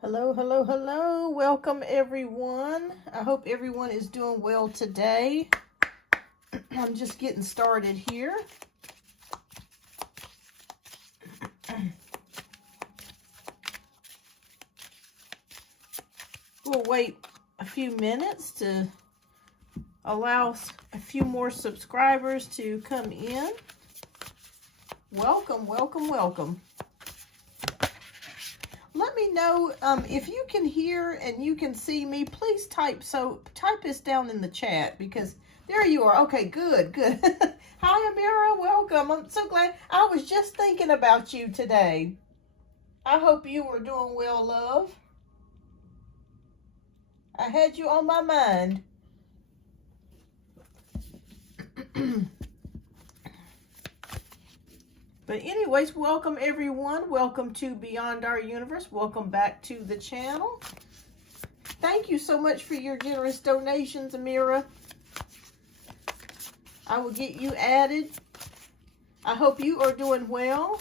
Hello, hello, hello. Welcome, everyone. I hope everyone is doing well today. I'm just getting started here. We'll wait a few minutes to allow a few more subscribers to come in. Welcome, welcome, welcome. Let me know if you can hear and you can see me. Please type this down in the chat, because there you are. Okay, good. Hi, Amira. Welcome. I'm so glad. I was just thinking about you today. I hope you were doing well, love. I had you on my mind. But anyways, welcome everyone. Welcome to Beyond Our Universe. Welcome back to the channel. Thank you so much for your generous donations, Amira. I will get you added. I hope you are doing well.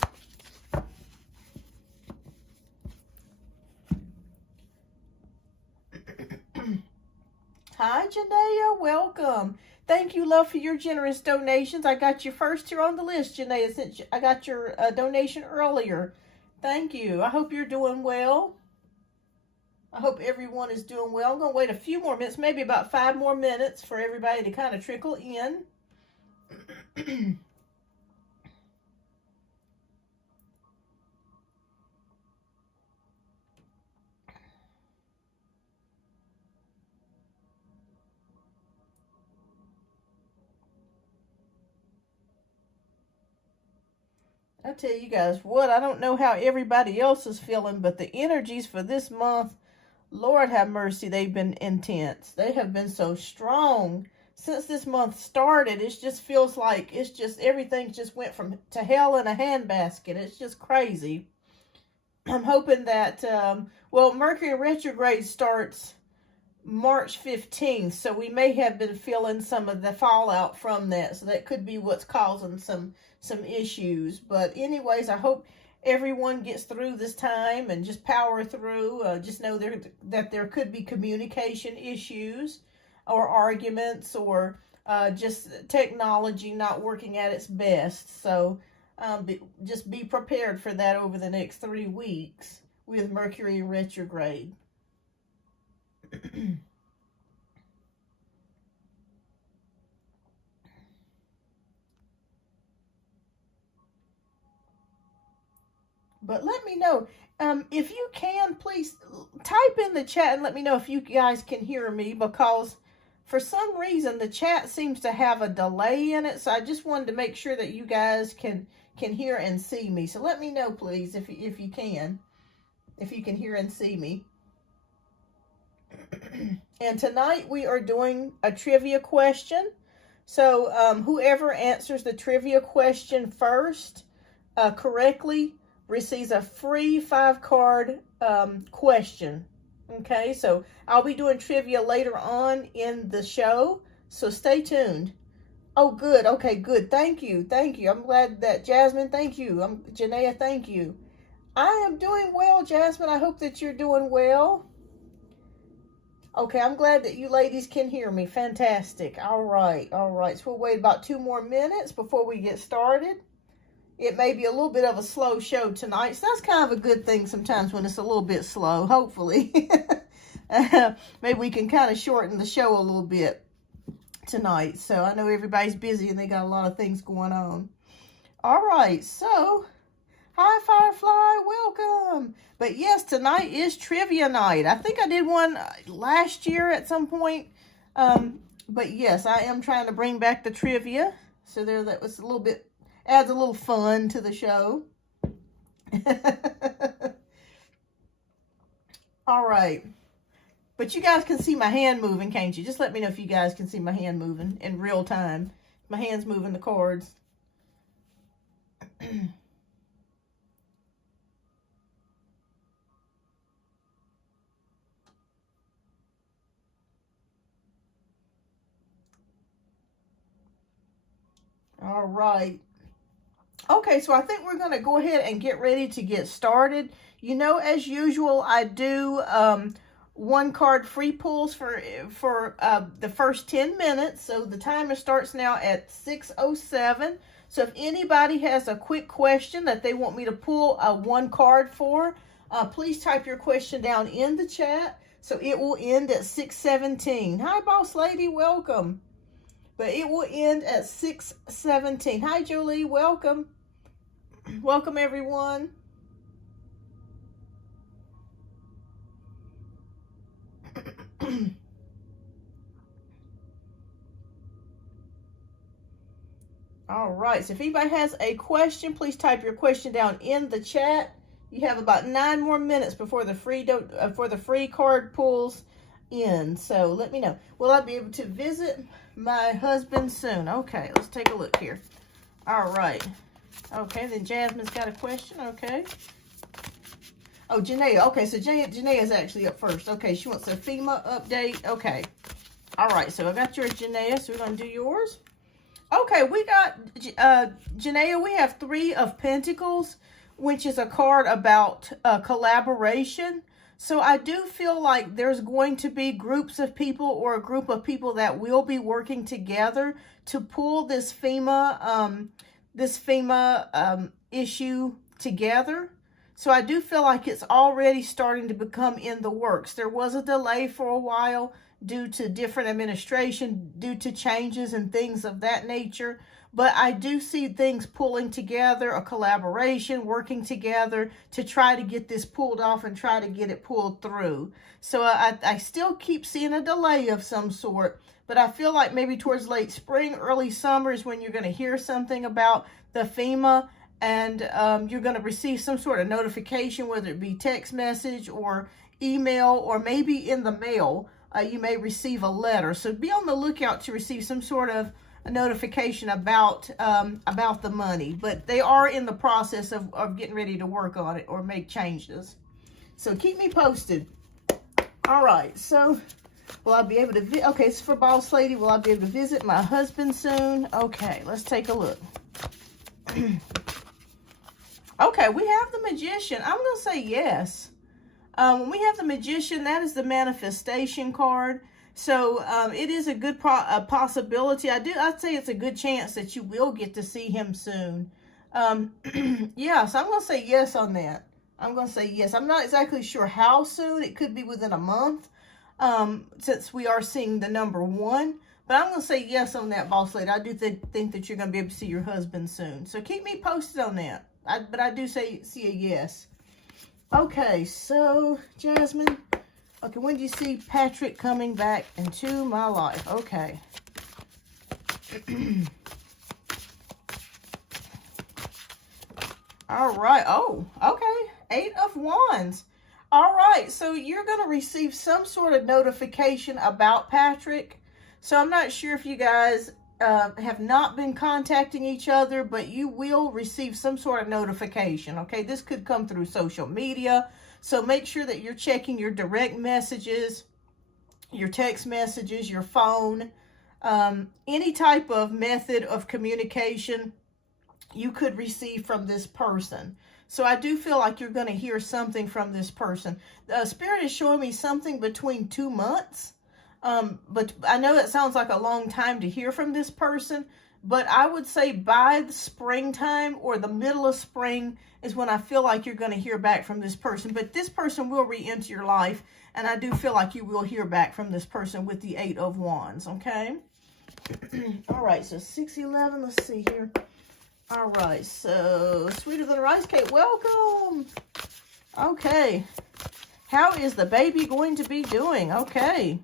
Hi, Janaea. Welcome. Thank you, love, for your generous donations. I got you first here on the list, Janaea, since I got your donation earlier. Thank you. I hope you're doing well. I hope everyone is doing well. I'm going to wait a few more minutes, maybe about 5 more minutes, for everybody to kind of trickle in. I tell you guys what, I don't know how everybody else is feeling, but the energies for this month, Lord have mercy, they've been intense. They have been so strong. Since this month started, it just feels like everything just went to hell in a handbasket. It's just crazy. I'm hoping that, Mercury retrograde starts March 15th, so we may have been feeling some of the fallout from that. So that could be what's causing some issues. But anyways, I hope everyone gets through this time and just power through. Just know that there could be communication issues or arguments, or just technology not working at its best. So just be prepared for that over the next 3 weeks with Mercury retrograde. But let me know, if you can, please type in the chat and let me know if you guys can hear me, because for some reason the chat seems to have a delay in it. So I just wanted to make sure that you guys can hear and see me. So let me know, please, if you can hear and see me. And tonight we are doing a trivia question. So whoever answers the trivia question first correctly receives a free 5-card question. Okay, so I'll be doing trivia later on in the show, so stay tuned. Oh, good. Okay, good. Thank you. I'm glad that, Jasmine, thank you. Janaea, thank you. I am doing well, Jasmine. I hope that you're doing well. Okay, I'm glad that you ladies can hear me. Fantastic. All right. So we'll wait about 2 more minutes before we get started. It may be a little bit of a slow show tonight, so that's kind of a good thing sometimes when it's a little bit slow, hopefully. Maybe we can kind of shorten the show a little bit tonight. So I know everybody's busy and they got a lot of things going on. All right, so hi, Firefly, welcome. But yes, tonight is trivia night. I think I did one last year at some point. But yes, I am trying to bring back the trivia. So that was a little bit, adds a little fun to the show. All right. But you guys can see my hand moving, can't you? Just let me know if you guys can see my hand moving in real time. My hand's moving the cards. All right. Okay, so I think we're going to go ahead and get ready to get started. You know, as usual, I do one card free pulls for the first 10 minutes. So the timer starts now at 6:07. So if anybody has a quick question that they want me to pull one card for, please type your question down in the chat. So it will end at 6:17. Hi, boss lady, welcome. But it will end at 6:17. Hi, Julie, welcome. Welcome, everyone. All right, so if anybody has a question, please type your question down in the chat. You have about 9 more minutes before the free card pulls end. So let me know. Will I be able to visit my husband soon? Okay, let's take a look here. All right. Okay, then Jasmine's got a question. Okay. Oh, Janaea. Okay, so Janaea's actually up first. Okay, she wants a FEMA update. Okay. All right, so I got yours, Janaea, so we're going to do yours. Okay, we got, Janaea, we have 3 of Pentacles, which is a card about collaboration. So I do feel like there's going to be groups of people or a group of people that will be working together to pull this FEMA issue together. So I do feel like it's already starting to become in the works. There was a delay for a while due to different administration, due to changes and things of that nature. But I do see things pulling together, a collaboration, working together to try to get this pulled off and try to get it pulled through. So I still keep seeing a delay of some sort, but I feel like maybe towards late spring, early summer is when you're going to hear something about the FEMA, and you're going to receive some sort of notification, whether it be text message or email, or maybe in the mail. You may receive a letter. So be on the lookout to receive some sort of a notification about the money. But they are in the process of getting ready to work on it or make changes. So keep me posted. All right. So will I be able to, okay, it's for Boss Lady. Will I be able to visit my husband soon? Okay, let's take a look. Okay, we have the Magician. I'm going to say yes. When we have the Magician, that is the manifestation card. So it is a good possibility. I'd say it's a good chance that you will get to see him soon. Yeah, so I'm going to say yes on that. I'm going to say yes. I'm not exactly sure how soon. It could be within a month, since we are seeing the number 1. But I'm going to say yes on that, Boss Lady. I do think that you're going to be able to see your husband soon. So keep me posted on that. But I do see a yes. Okay, so Jasmine. Okay, when do you see Patrick coming back into my life? Okay. All right. Oh, okay. 8 of Wands. All right, so you're going to receive some sort of notification about Patrick. So I'm not sure if you guys have not been contacting each other, but you will receive some sort of notification. Okay, this could come through social media. So make sure that you're checking your direct messages, your text messages, your phone, any type of method of communication you could receive from this person. So I do feel like you're going to hear something from this person. Spirit is showing me something between 2 months. But I know that sounds like a long time to hear from this person, but I would say by the springtime or the middle of spring is when I feel like you're going to hear back from this person. But this person will re-enter your life, and I do feel like you will hear back from this person with the 8 of Wands, okay? All right, so 611, let's see here. All right, so Sweeter Than a Rice Cake, welcome. Okay, how is the baby going to be doing? Okay.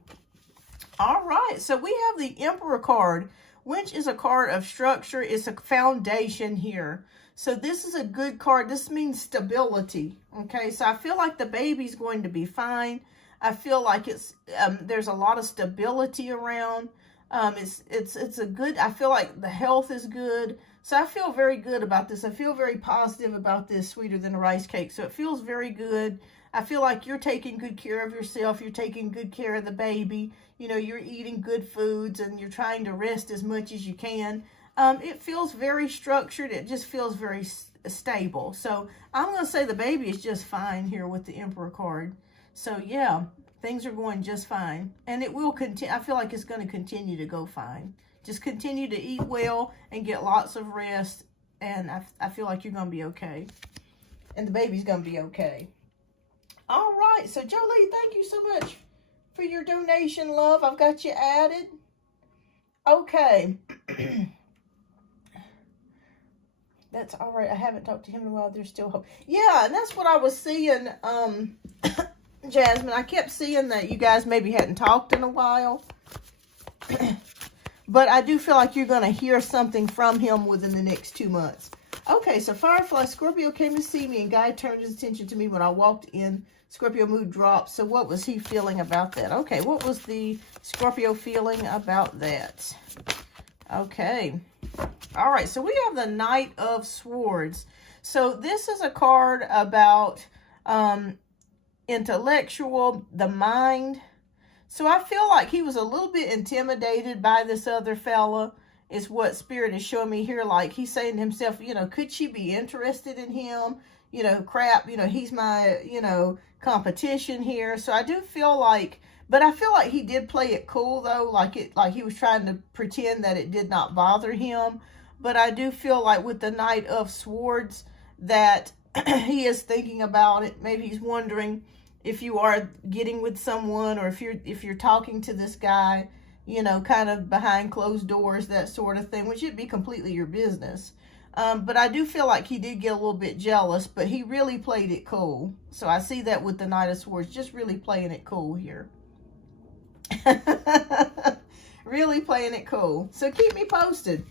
All right, so we have the Emperor card, which is a card of structure. It's a foundation here. So this is a good card. This means stability, okay? So I feel like the baby's going to be fine. I feel like it's there's a lot of stability around. It's a good, I feel like the health is good. So I feel very good about this. I feel very positive about this Sweeter Than a Rice Cake. So it feels very good. I feel like you're taking good care of yourself. You're taking good care of the baby. You know, you're eating good foods and you're trying to rest as much as you can. It feels very structured. It just feels very stable. So I'm going to say the baby is just fine here with the Emperor card. So yeah, things are going just fine. And it will continue. I feel like it's going to continue to go fine. Just continue to eat well and get lots of rest. And I feel like you're going to be okay. And the baby's going to be okay. All right. So Jolie, thank you so much for your donation, love. I've got you added. Okay. That's all right. I haven't talked to him in a while. There's still hope. Yeah, and that's what I was seeing, Jasmine. I kept seeing that you guys maybe hadn't talked in a while. But I do feel like you're going to hear something from him within the next 2 months. Okay, so Firefly Scorpio came to see me and Guy turned his attention to me when I walked in. Scorpio mood dropped. So what was he feeling about that? Okay, what was the Scorpio feeling about that? Okay. All right, so we have the Knight of Swords. So this is a card about intellectual, the mind. So I feel like he was a little bit intimidated by this other fella, is what Spirit is showing me here. Like he's saying to himself, you know, could she be interested in him? You know, crap, you know, he's my, you know, competition here. So I do feel like, but I feel like he did play it cool though, like he was trying to pretend that it did not bother him. But I do feel like with the Knight of Swords that he is thinking about it. Maybe he's wondering if you are getting with someone, or if you're talking to this guy, you know, kind of behind closed doors, that sort of thing, which would be completely your business. But I do feel like he did get a little bit jealous, but he really played it cool. So I see that with the Knight of Swords, just really playing it cool here. Really playing it cool. So keep me posted.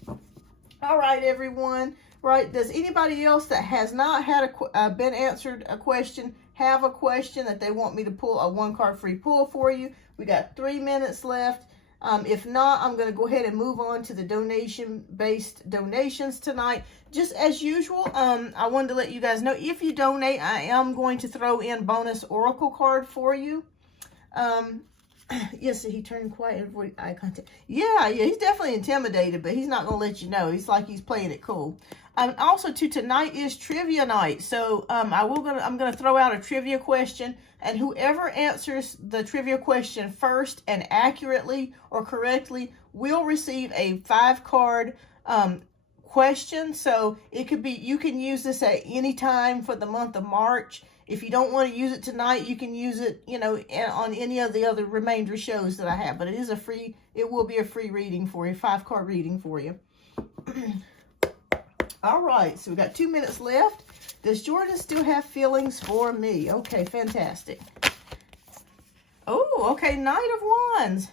All right, everyone. Right, does anybody else that has not had been answered a question have a question that they want me to pull a 1-card free pull for you? We got 3 minutes left. If not, I'm going to go ahead and move on to the donation-based donations tonight. Just as usual, I wanted to let you guys know, if you donate, I am going to throw in bonus oracle card for you. Yes, he turned quiet and avoided eye contact. Yeah, he's definitely intimidated, but he's not going to let you know. He's like he's playing it cool. Also, tonight is trivia night, so I'm gonna throw out a trivia question, and whoever answers the trivia question first and accurately or correctly will receive a 5-card question. So it could be, you can use this at any time for the month of March. If you don't want to use it tonight, you can use it, you know, on any of the other remainder shows that I have. But it will be a free reading for you, 5-card reading for you. All right, so we got 2 minutes left. Does Jordan still have feelings for me? Okay, fantastic. Oh, okay, Knight of Wands.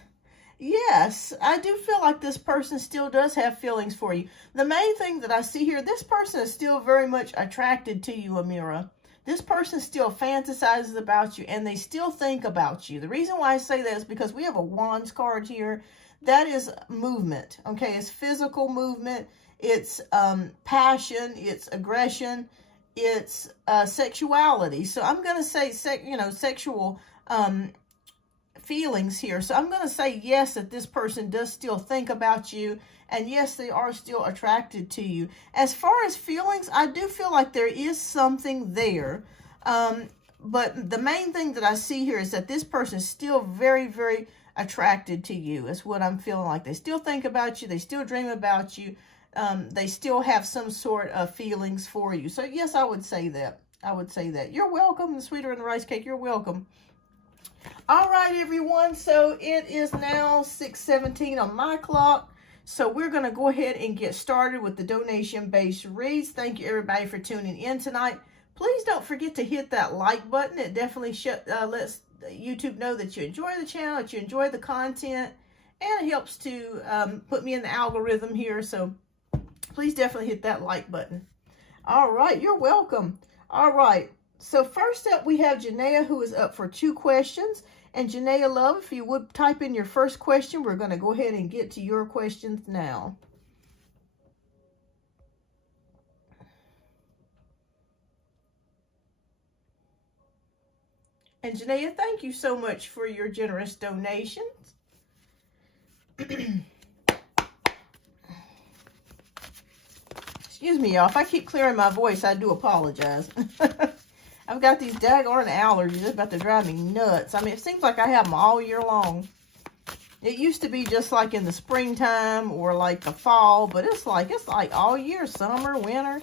Yes, I do feel like this person still does have feelings for you. The main thing that I see here, this person is still very much attracted to you, Amira. This person still fantasizes about you, and they still think about you. The reason why I say that is because we have a Wands card here. That is movement, okay? It's physical movement. It's passion. It's aggression. It's sexuality. So I'm going to say, sexual feelings here. So I'm going to say yes, that this person does still think about you. And yes, they are still attracted to you. As far as feelings, I do feel like there is something there. But the main thing that I see here is that this person is still very, very attracted to you. Is what I'm feeling like. They still think about you. They still dream about you. They still have some sort of feelings for you. So yes, I would say that. I would say that. You're welcome. The sweeter in the rice cake. You're welcome. All right, everyone. So it is now 6:17 on my clock. So we're going to go ahead and get started with the donation-based reads. Thank you, everybody, for tuning in tonight. Please don't forget to hit that like button. It definitely lets YouTube know that you enjoy the channel, that you enjoy the content, and it helps to put me in the algorithm here. So please definitely hit that like button. All right, you're welcome. All right, so first up we have Janaea, who is up for 2 questions. And Janaea, love, if you would type in your first question, we're going to go ahead and get to your questions now. And Janaea, thank you so much for your generous donations. Excuse me, y'all. If I keep clearing my voice, I do apologize. I've got these daggone allergies. It's about to drive me nuts. I mean, it seems like I have them all year long. It used to be just like in the springtime or like the fall, but it's like all year, summer, winter.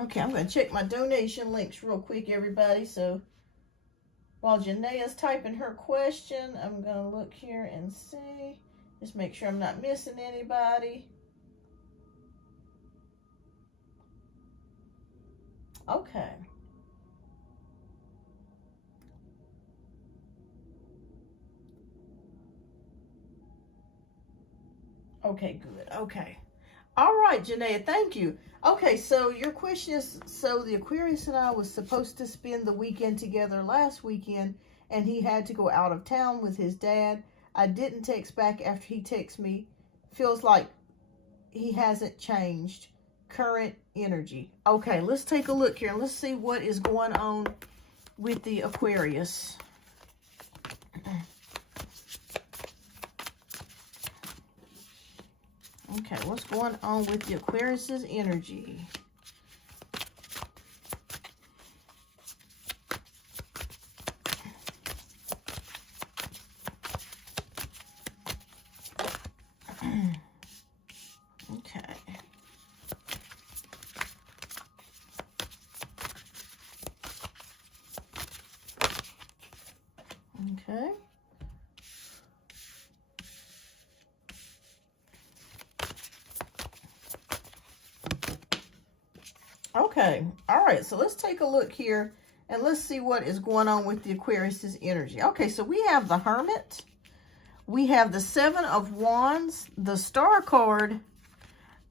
Okay, I'm going to check my donation links real quick, everybody. So while Janae's typing her question, I'm going to look here and see. Just make sure I'm not missing anybody. Okay. Okay, good. Okay. All right, Janae, thank you. Okay, so your question is, so the Aquarius and I was supposed to spend the weekend together last weekend, and he had to go out of town with his dad. I didn't text back after he texted me. Feels like he hasn't changed. Current energy. Okay, let's take a look here and let's see what is going on with the Aquarius. Okay, what's going on with the Aquarius's energy? Okay. Okay. Okay, all right, so let's take a look here and let's see what is going on with the Aquarius's energy. Okay, so we have the Hermit, we have the Seven of Wands, the Star card,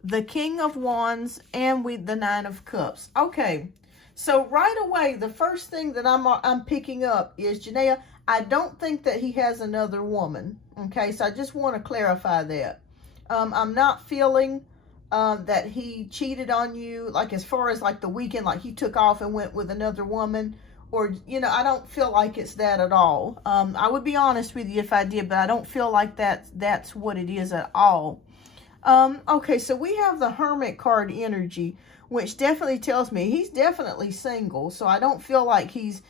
the King of Wands, and the Nine of Cups. Okay, so right away, the first thing that I'm picking up is, Janaea, I don't think that he has another woman. Okay, so I just want to clarify that. I'm not feeling that he cheated on you, like as far as like the weekend, like he took off and went with another woman, or, you know, I don't feel like it's that at all. I would be honest with you if I did, but I don't feel like that's what it is at all. Okay, so we have the Hermit card energy, which definitely tells me he's definitely single. So I don't feel like he's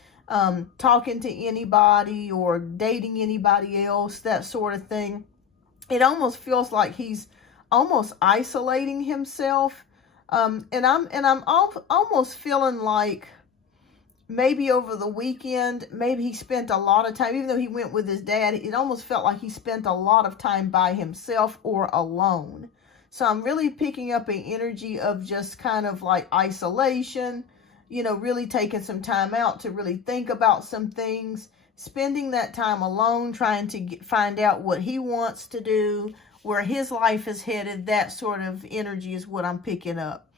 talking to anybody or dating anybody else, that sort of thing. It almost feels like he's almost isolating himself, and I'm almost feeling like maybe over the weekend, maybe he spent a lot of time, even though he went with his dad, it almost felt like he spent a lot of time by himself or alone. So I'm really picking up an energy of just kind of like isolation, you know, really taking some time out to really think about some things, spending that time alone, trying to find out what he wants to do, where his life is headed. That sort of energy is what I'm picking up.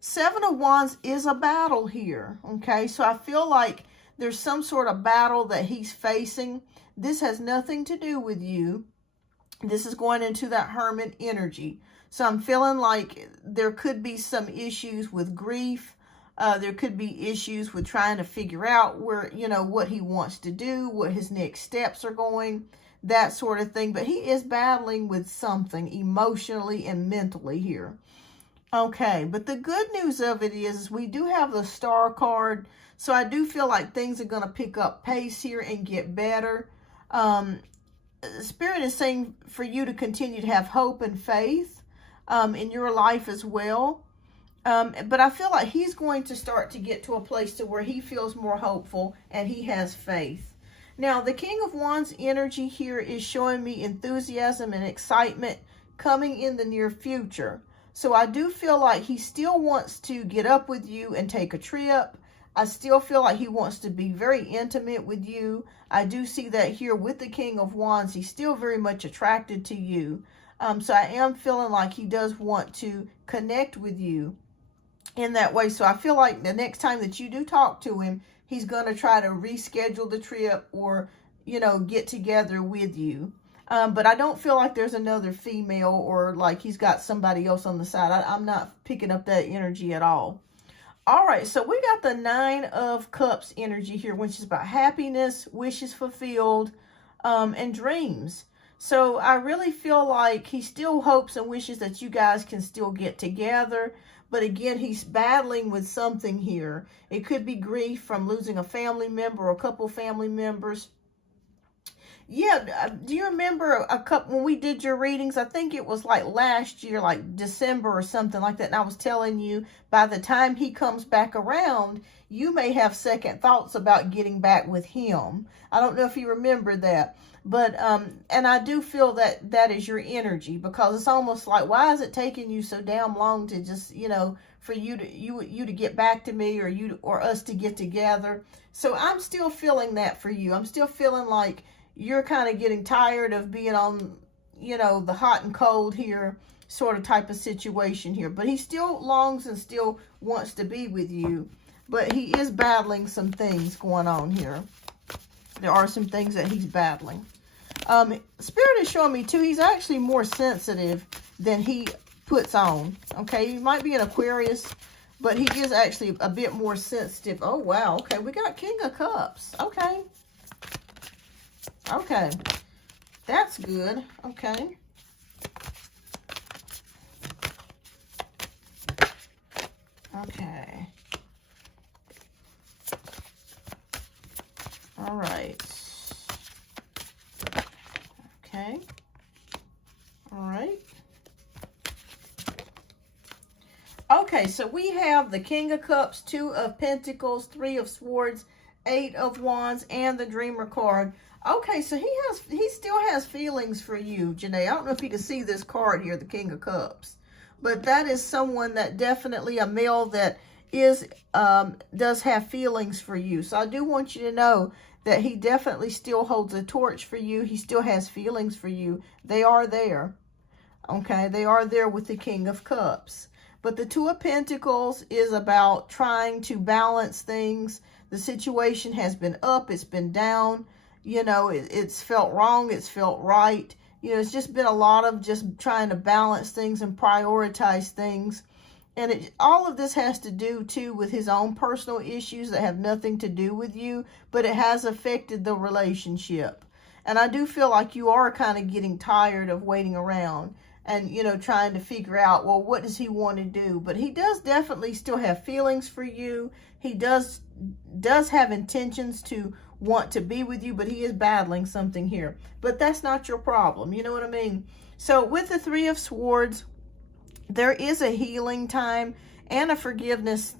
Seven of Wands is a battle here, okay? So I feel like there's some sort of battle that he's facing. This has nothing to do with you. This is going into that Hermit energy. So I'm feeling like there could be some issues with grief. There could be issues with trying to figure out where, you know, what he wants to do, what his next steps are going, that sort of thing. But he is battling with something emotionally and mentally here. Okay, but the good news of it is we do have the Star card. So I do feel like things are going to pick up pace here and get better. Spirit is saying for you to continue to have hope and faith in your life as well. But I feel like he's going to start to get to a place to where he feels more hopeful and he has faith. Now, the King of Wands energy here is showing me enthusiasm and excitement coming in the near future. So I do feel like he still wants to get up with you and take a trip. I still feel like he wants to be very intimate with you. I do see that here with the King of Wands. He's still very much attracted to you. So I am feeling like he does want to connect with you in that way. So I feel like the next time that you do talk to him, he's going to try to reschedule the trip or, you know, get together with you. But I don't feel like there's another female or like he's got somebody else on the side. I'm not picking up that energy at all. All right, so we got the Nine of Cups energy here, which is about happiness, wishes fulfilled, and dreams. So I really feel like he still hopes and wishes that you guys can still get together. But again, he's battling with something here. It could be grief from losing a family member or a couple family members. Yeah, do you remember a couple when we did your readings? I think it was like last year, like December or something like that. And I was telling you, by the time he comes back around, you may have second thoughts about getting back with him. I don't know if you remember that, but and I do feel that that is your energy, because it's almost like, why is it taking you so damn long to just, for you to get back to me, or us to get together? So I'm still feeling that for you. I'm still feeling like you're kind of getting tired of being on, the hot and cold here sort of type of situation here. But he still longs and still wants to be with you. But he is battling some things going on here. There are some things that he's battling. Spirit is showing me, too, he's actually more sensitive than he puts on. Okay, he might be an Aquarius, but he is actually a bit more sensitive. Oh, wow. Okay, we got King of Cups. Okay. Okay, that's good. Okay. Okay. All right. Okay. All right. Okay, so we have the King of Cups, Two of Pentacles, Three of Swords, Eight of Wands, and the Dreamer card. Okay, so he still has feelings for you, Janae. I don't know if you can see this card here, the King of Cups, but that is someone that definitely, a male that is does have feelings for you. So I do want you to know that he definitely still holds a torch for you. He still has feelings for you. They are there. Okay, they are there with the King of Cups. But the Two of Pentacles is about trying to balance things. The situation has been up, it's been down. It's felt wrong, it's felt right. It's just been a lot of just trying to balance things and prioritize things. And all of this has to do, too, with his own personal issues that have nothing to do with you, but it has affected the relationship. And I do feel like you are kind of getting tired of waiting around and, trying to figure out, well, what does he want to do? But he does definitely still have feelings for you. He does have intentions to want to be with you, but he is battling something here. But that's not your problem. You know what I mean? So with the Three of Swords, there is a healing time and a forgiveness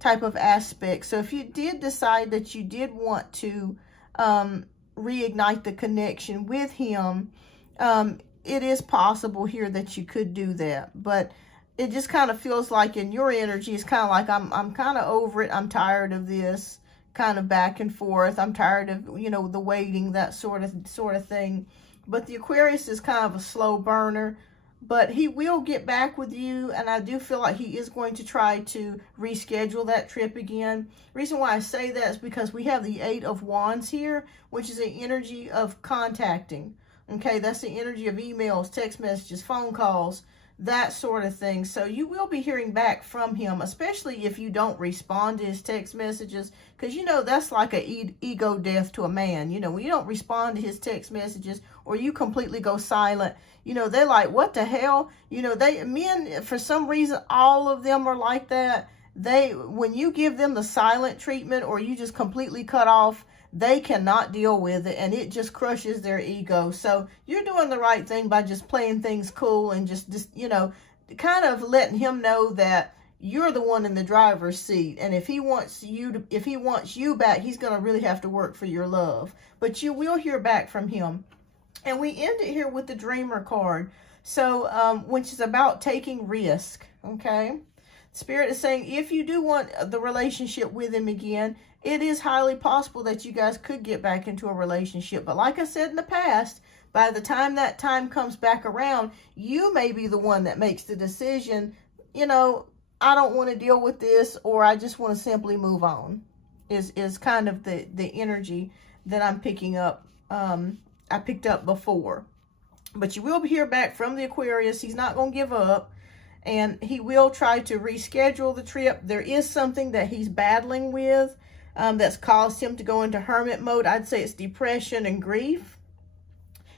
type of aspect. So if you did decide that you did want to reignite the connection with him, it is possible here that you could do that. But it just kind of feels like in your energy, it's kind of like, I'm kind of over it. I'm tired of this kind of back and forth. I'm tired of, the waiting, that sort of thing. But the Aquarius is kind of a slow burner, but he will get back with you. And I do feel like he is going to try to reschedule that trip again. Reason why I say that is because we have the Eight of Wands here, which is the energy of contacting. Okay, that's the energy of emails, text messages, phone calls, that sort of thing. So you will be hearing back from him, especially if you don't respond to his text messages, because that's like a ego death to a man. When you don't respond to his text messages, or you completely go silent, they're like, what the hell? Men, for some reason, all of them are like that. When you give them the silent treatment, or you just completely cut off, they cannot deal with it, and it just crushes their ego. So you're doing the right thing by just playing things cool and just kind of letting him know that you're the one in the driver's seat. And if he wants you back, he's going to really have to work for your love. But you will hear back from him. And we end it here with the Dreamer card. So, which is about taking risk. Okay. Spirit is saying, if you do want the relationship with him again, it is highly possible that you guys could get back into a relationship. But like I said in the past, by the time that time comes back around, you may be the one that makes the decision, I don't want to deal with this, or I just want to simply move on, is kind of the energy that I'm picking up. I picked up before. But you will hear back from the Aquarius. He's not going to give up. and he will try to reschedule the trip. There is something that he's battling with that's caused him to go into hermit mode. I'd say it's depression and grief.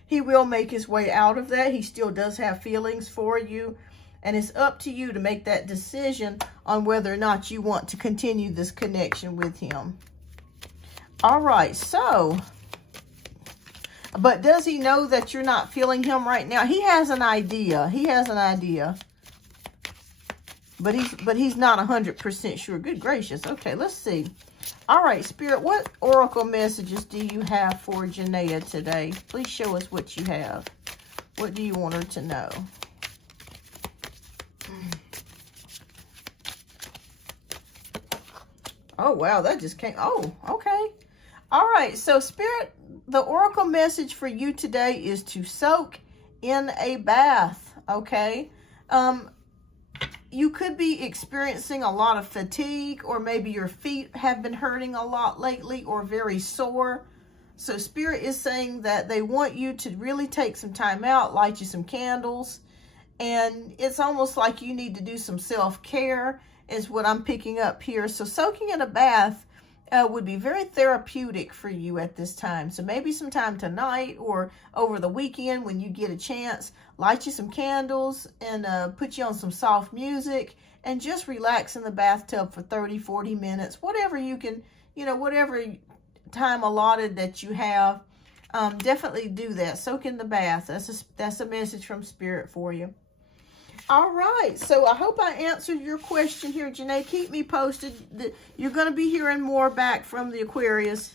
He will make his way out of that. He still does have feelings for you, and it's up to you to make that decision on whether or not you want to continue this connection with him. All right, so, but does he know that you're not feeling him right now? He has an idea. He has an idea. But he's not 100% sure. Good gracious. Okay, let's see. All right, Spirit, what oracle messages do you have for Janaea today? Please show us what you have. What do you want her to know? Oh, wow, that just came. Oh, okay. All right, so Spirit, the oracle message for you today is to soak in a bath, okay? You could be experiencing a lot of fatigue, or maybe your feet have been hurting a lot lately or very sore. So Spirit is saying that they want you to really take some time out, light you some candles, and it's almost like you need to do some self-care is what I'm picking up here. So soaking in a bath would be very therapeutic for you at this time. So maybe sometime tonight or over the weekend when you get a chance, light you some candles and put you on some soft music and just relax in the bathtub for 30, 40 minutes, whatever you can, whatever time allotted that you have. Definitely do that. Soak in the bath. That's a message from Spirit for you. All right, so I hope I answered your question here, Janae. Keep me posted. You're going to be hearing more back from the Aquarius.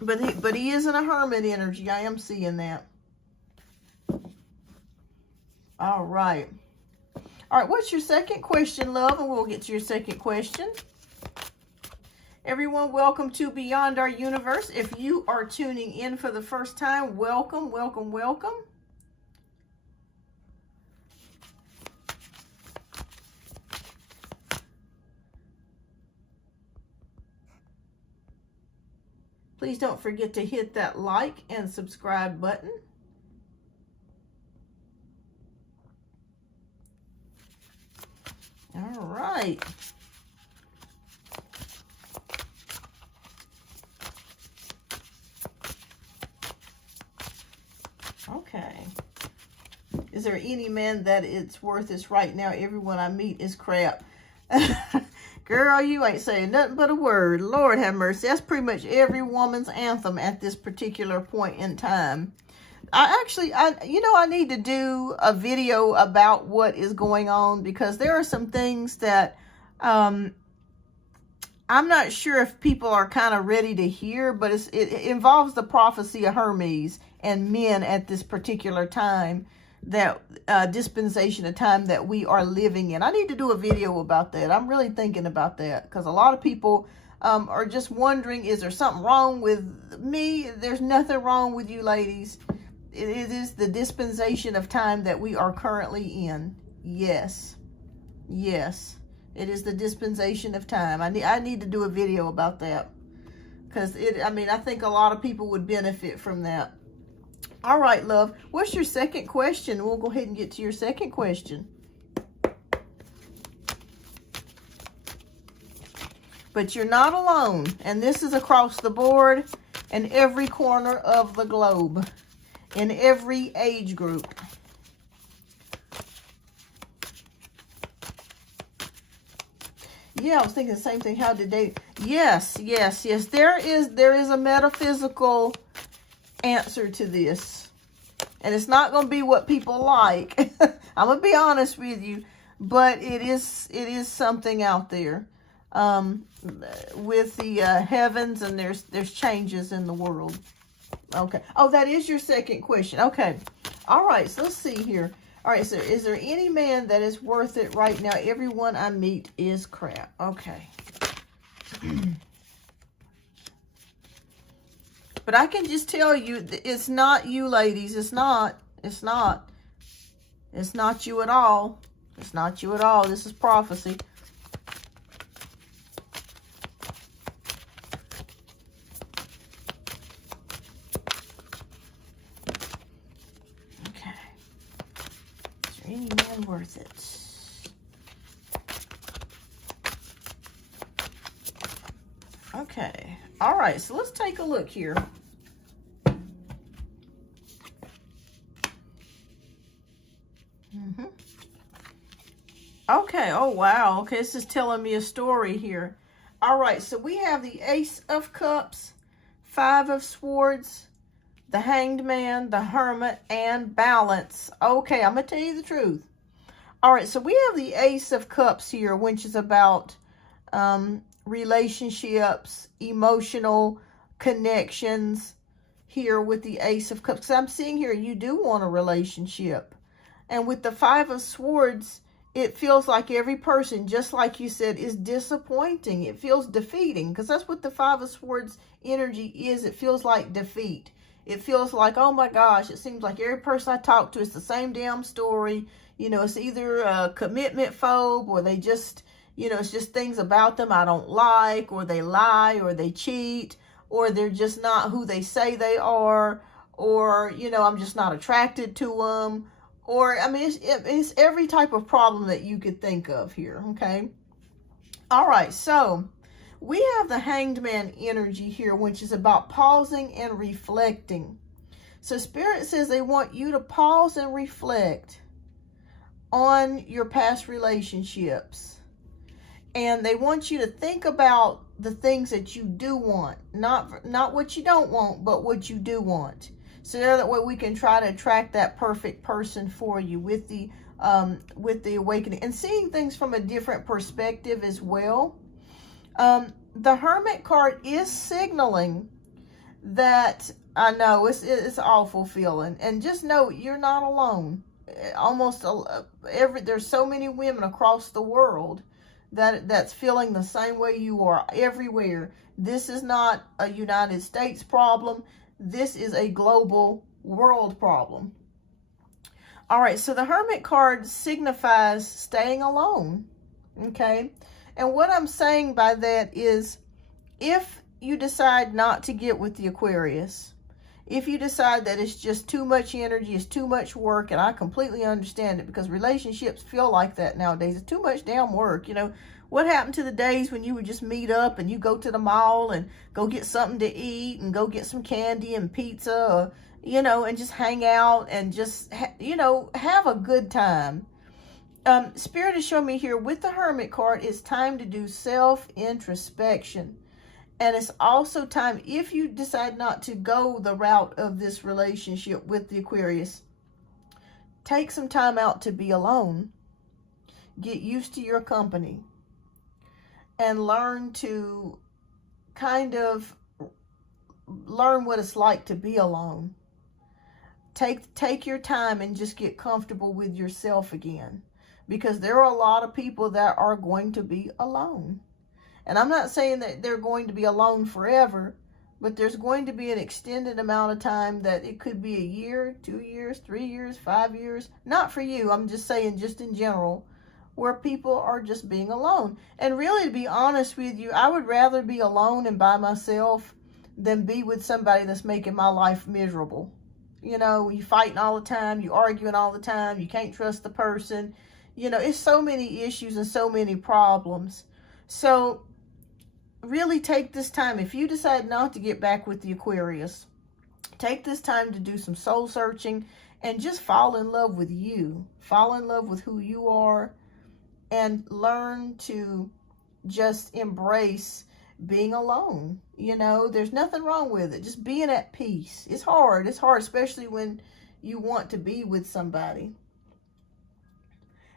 But he is in a hermit energy. I am seeing that. All right. All right, what's your second question, love? And we'll get to your second question. Everyone, welcome to Beyond Our Universe. If you are tuning in for the first time, welcome, welcome, welcome. Please don't forget to hit that like and subscribe button. All right. Okay. Is there any man that it's worth this right now? Everyone I meet is crap. Girl, you ain't saying nothing but a word. Lord have mercy. That's pretty much every woman's anthem at this particular point in time. I need to do a video about what is going on, because there are some things that I'm not sure if people are kind of ready to hear, but it involves the prophecy of Hermes and men at this particular time, that dispensation of time that we are living in. I need to do a video about that. I'm really thinking about that, because a lot of people are just wondering, is there something wrong with me? There's nothing wrong with you, ladies. It is the dispensation of time that we are currently in. Yes. Yes. It is the dispensation of time. I need to do a video about that, because I think a lot of people would benefit from that. All right, love. What's your second question? We'll go ahead and get to your second question. But you're not alone. And this is across the board in every corner of the globe, in every age group. Yeah, I was thinking the same thing. How did they? Yes, yes, yes. There is a metaphysical answer to this, and it's not going to be what people like. I'm going to be honest with you, but it is something out there with the heavens, and there's changes in the world. Okay. Oh, that is your second question. Okay. All right. So let's see here. All right. So is there any man that is worth it right now? Everyone I meet is crap. Okay. But I can just tell you, it's not you, ladies. It's not. It's not. It's not you at all. It's not you at all. This is prophecy. Okay. Is there any man worth it. Okay. All right. So let's take a look here. Okay. Oh, wow. Okay. This is telling me a story here. All right. So we have the Ace of Cups, Five of Swords, the Hanged Man, the Hermit, and Balance. Okay. I'm going to tell you the truth. All right. So we have the Ace of Cups here, which is about relationships, emotional connections here with the Ace of Cups. Because I'm seeing here you do want a relationship. And with the Five of Swords, it feels like every person, just like you said, is disappointing. It feels defeating, because that's what the Five of Swords energy is. It feels like defeat. It feels like, oh my gosh, it seems like every person I talk to is the same damn story. You know, it's either a commitment phobe, or they just, you know, it's just things about them I don't like, or they lie, or they cheat, or they're just not who they say they are, or, you know, I'm just not attracted to them. Or, I mean, it's every type of problem that you could think of here, okay? All right, so we have the Hanged Man energy here, which is about pausing and reflecting. So Spirit says they want you to pause and reflect on your past relationships. And they want you to think about the things that you do want. Not what you don't want, but what you do want. So that way we can try to attract that perfect person for you with the awakening, and seeing things from a different perspective as well. The Hermit card is signaling that, I know it's an awful feeling, and just know you're not alone. There's so many women across the world that's feeling the same way you are everywhere. This is not a United States problem. This is a global world problem. All right, so the Hermit card signifies staying alone, okay? And what I'm saying by that is, if you decide not to get with the Aquarius, if you decide that it's just too much energy, it's too much work, and I completely understand it, because relationships feel like that nowadays. It's too much damn work, you know. What happened to the days when you would just meet up and you go to the mall and go get something to eat and go get some candy and pizza, or, you know, and just hang out and just, you know, have a good time? Spirit is showing me here with the Hermit card, it's time to do self-introspection. And it's also time, if you decide not to go the route of this relationship with the Aquarius, take some time out to be alone. Get used to your company. And learn to kind of learn what it's like to be alone. Take your time and just get comfortable with yourself again. Because there are a lot of people that are going to be alone. And I'm not saying that they're going to be alone forever, but there's going to be an extended amount of time that it could be a year, 2 years, 3 years, 5 years. Not for you, I'm just saying just in general, where people are just being alone. And really, to be honest with you, I would rather be alone and by myself than be with somebody that's making my life miserable. You know, you fighting all the time, you arguing all the time, you can't trust the person. You know, it's so many issues and so many problems. So really take this time. If you decide not to get back with the Aquarius, take this time to do some soul searching and just fall in love with you. Fall in love with who you are, and learn to just embrace being alone. You know, there's nothing wrong with it. Just being at peace. It's hard. It's hard, especially when you want to be with somebody.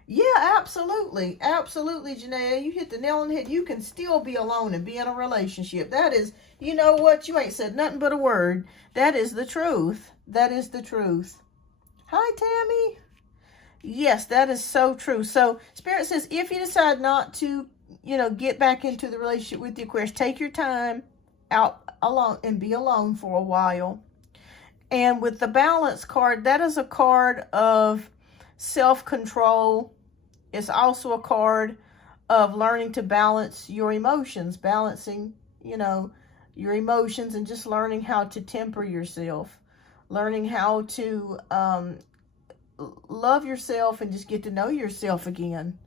Yeah, absolutely. Absolutely, Janaea. You hit the nail on the head. You can still be alone and be in a relationship. That is, you know what? You ain't said nothing but a word. That is the truth. That is the truth. Hi, Tammy. Yes, that is so true. So Spirit says, if you decide not to, you know, get back into the relationship with the Aquarius, take your time out alone and be alone for a while. And with the Balance card, that is a card of self-control. It's also a card of learning to balance your emotions, balancing, you know, your emotions, and just learning how to temper yourself, learning how to love yourself and just get to know yourself again.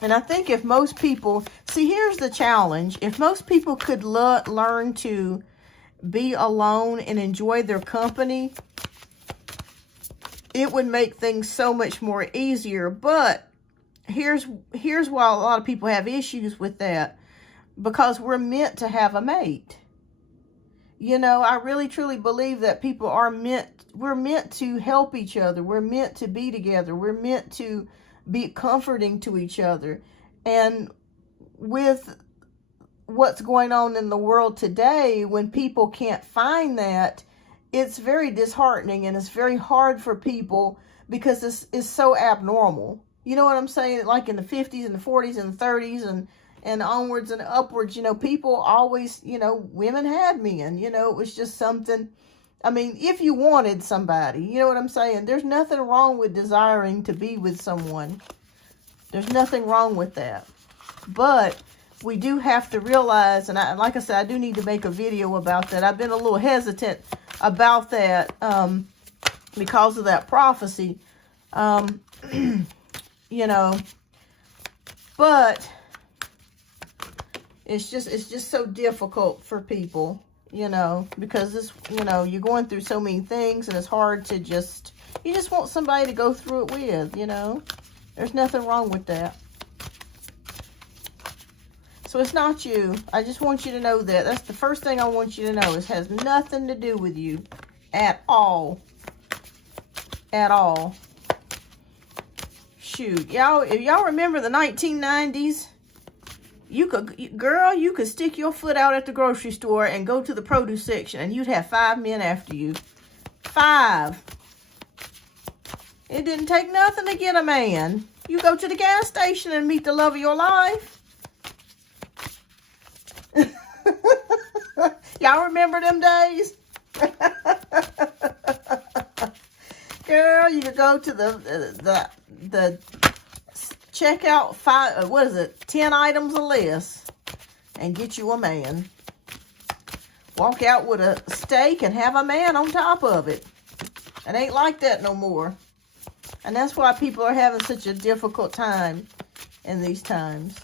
And I think if most people, see, here's the challenge. If most people could learn to be alone and enjoy their company, it would make things so much more easier. But here's why a lot of people have issues with that. Because we're meant to have a mate. You know, I really truly believe that people we're meant to help each other. We're meant to be together. We're meant to be comforting to each other. And with what's going on in the world today, when people can't find that, it's very disheartening, and it's very hard for people because this is so abnormal. You know what I'm saying? Like in the 50s and the 40s and the 30s and onwards and upwards, you know, people always, you know, women had men, you know, it was just something. I mean, if you wanted somebody, you know what I'm saying? There's nothing wrong with desiring to be with someone. There's nothing wrong with that. But we do have to realize, and like I said, I do need to make a video about that. I've been a little hesitant about that because of that prophecy, you know, but it's just so difficult for people, you know, because this, you know, you're going through so many things, and it's hard to you just want somebody to go through it with, you know. There's nothing wrong with that. So it's not you. I just want you to know that. That's the first thing I want you to know. It has nothing to do with you at all. At all. Shoot. If y'all remember the 1990s, you could stick your foot out at the grocery store and go to the produce section, and you'd have 5 men after you. 5. It didn't take nothing to get a man. You go to the gas station and meet the love of your life. Y'all remember them days? Girl, you could go to the checkout 10 items or less and get you a man. Walk out with a steak and have a man on top of it. It ain't like that no more. And that's why people are having such a difficult time in these times.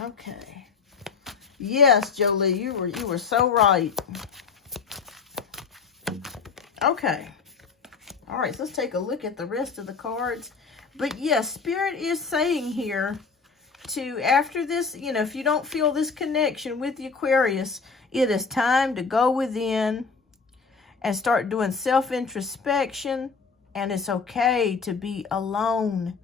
Okay. Yes, Jolie, you were so right. Okay. All right, so let's take a look at the rest of the cards. But yes, Spirit is saying here to, after this, you know, if you don't feel this connection with the Aquarius, it is time to go within and start doing self-introspection. And it's okay to be alone.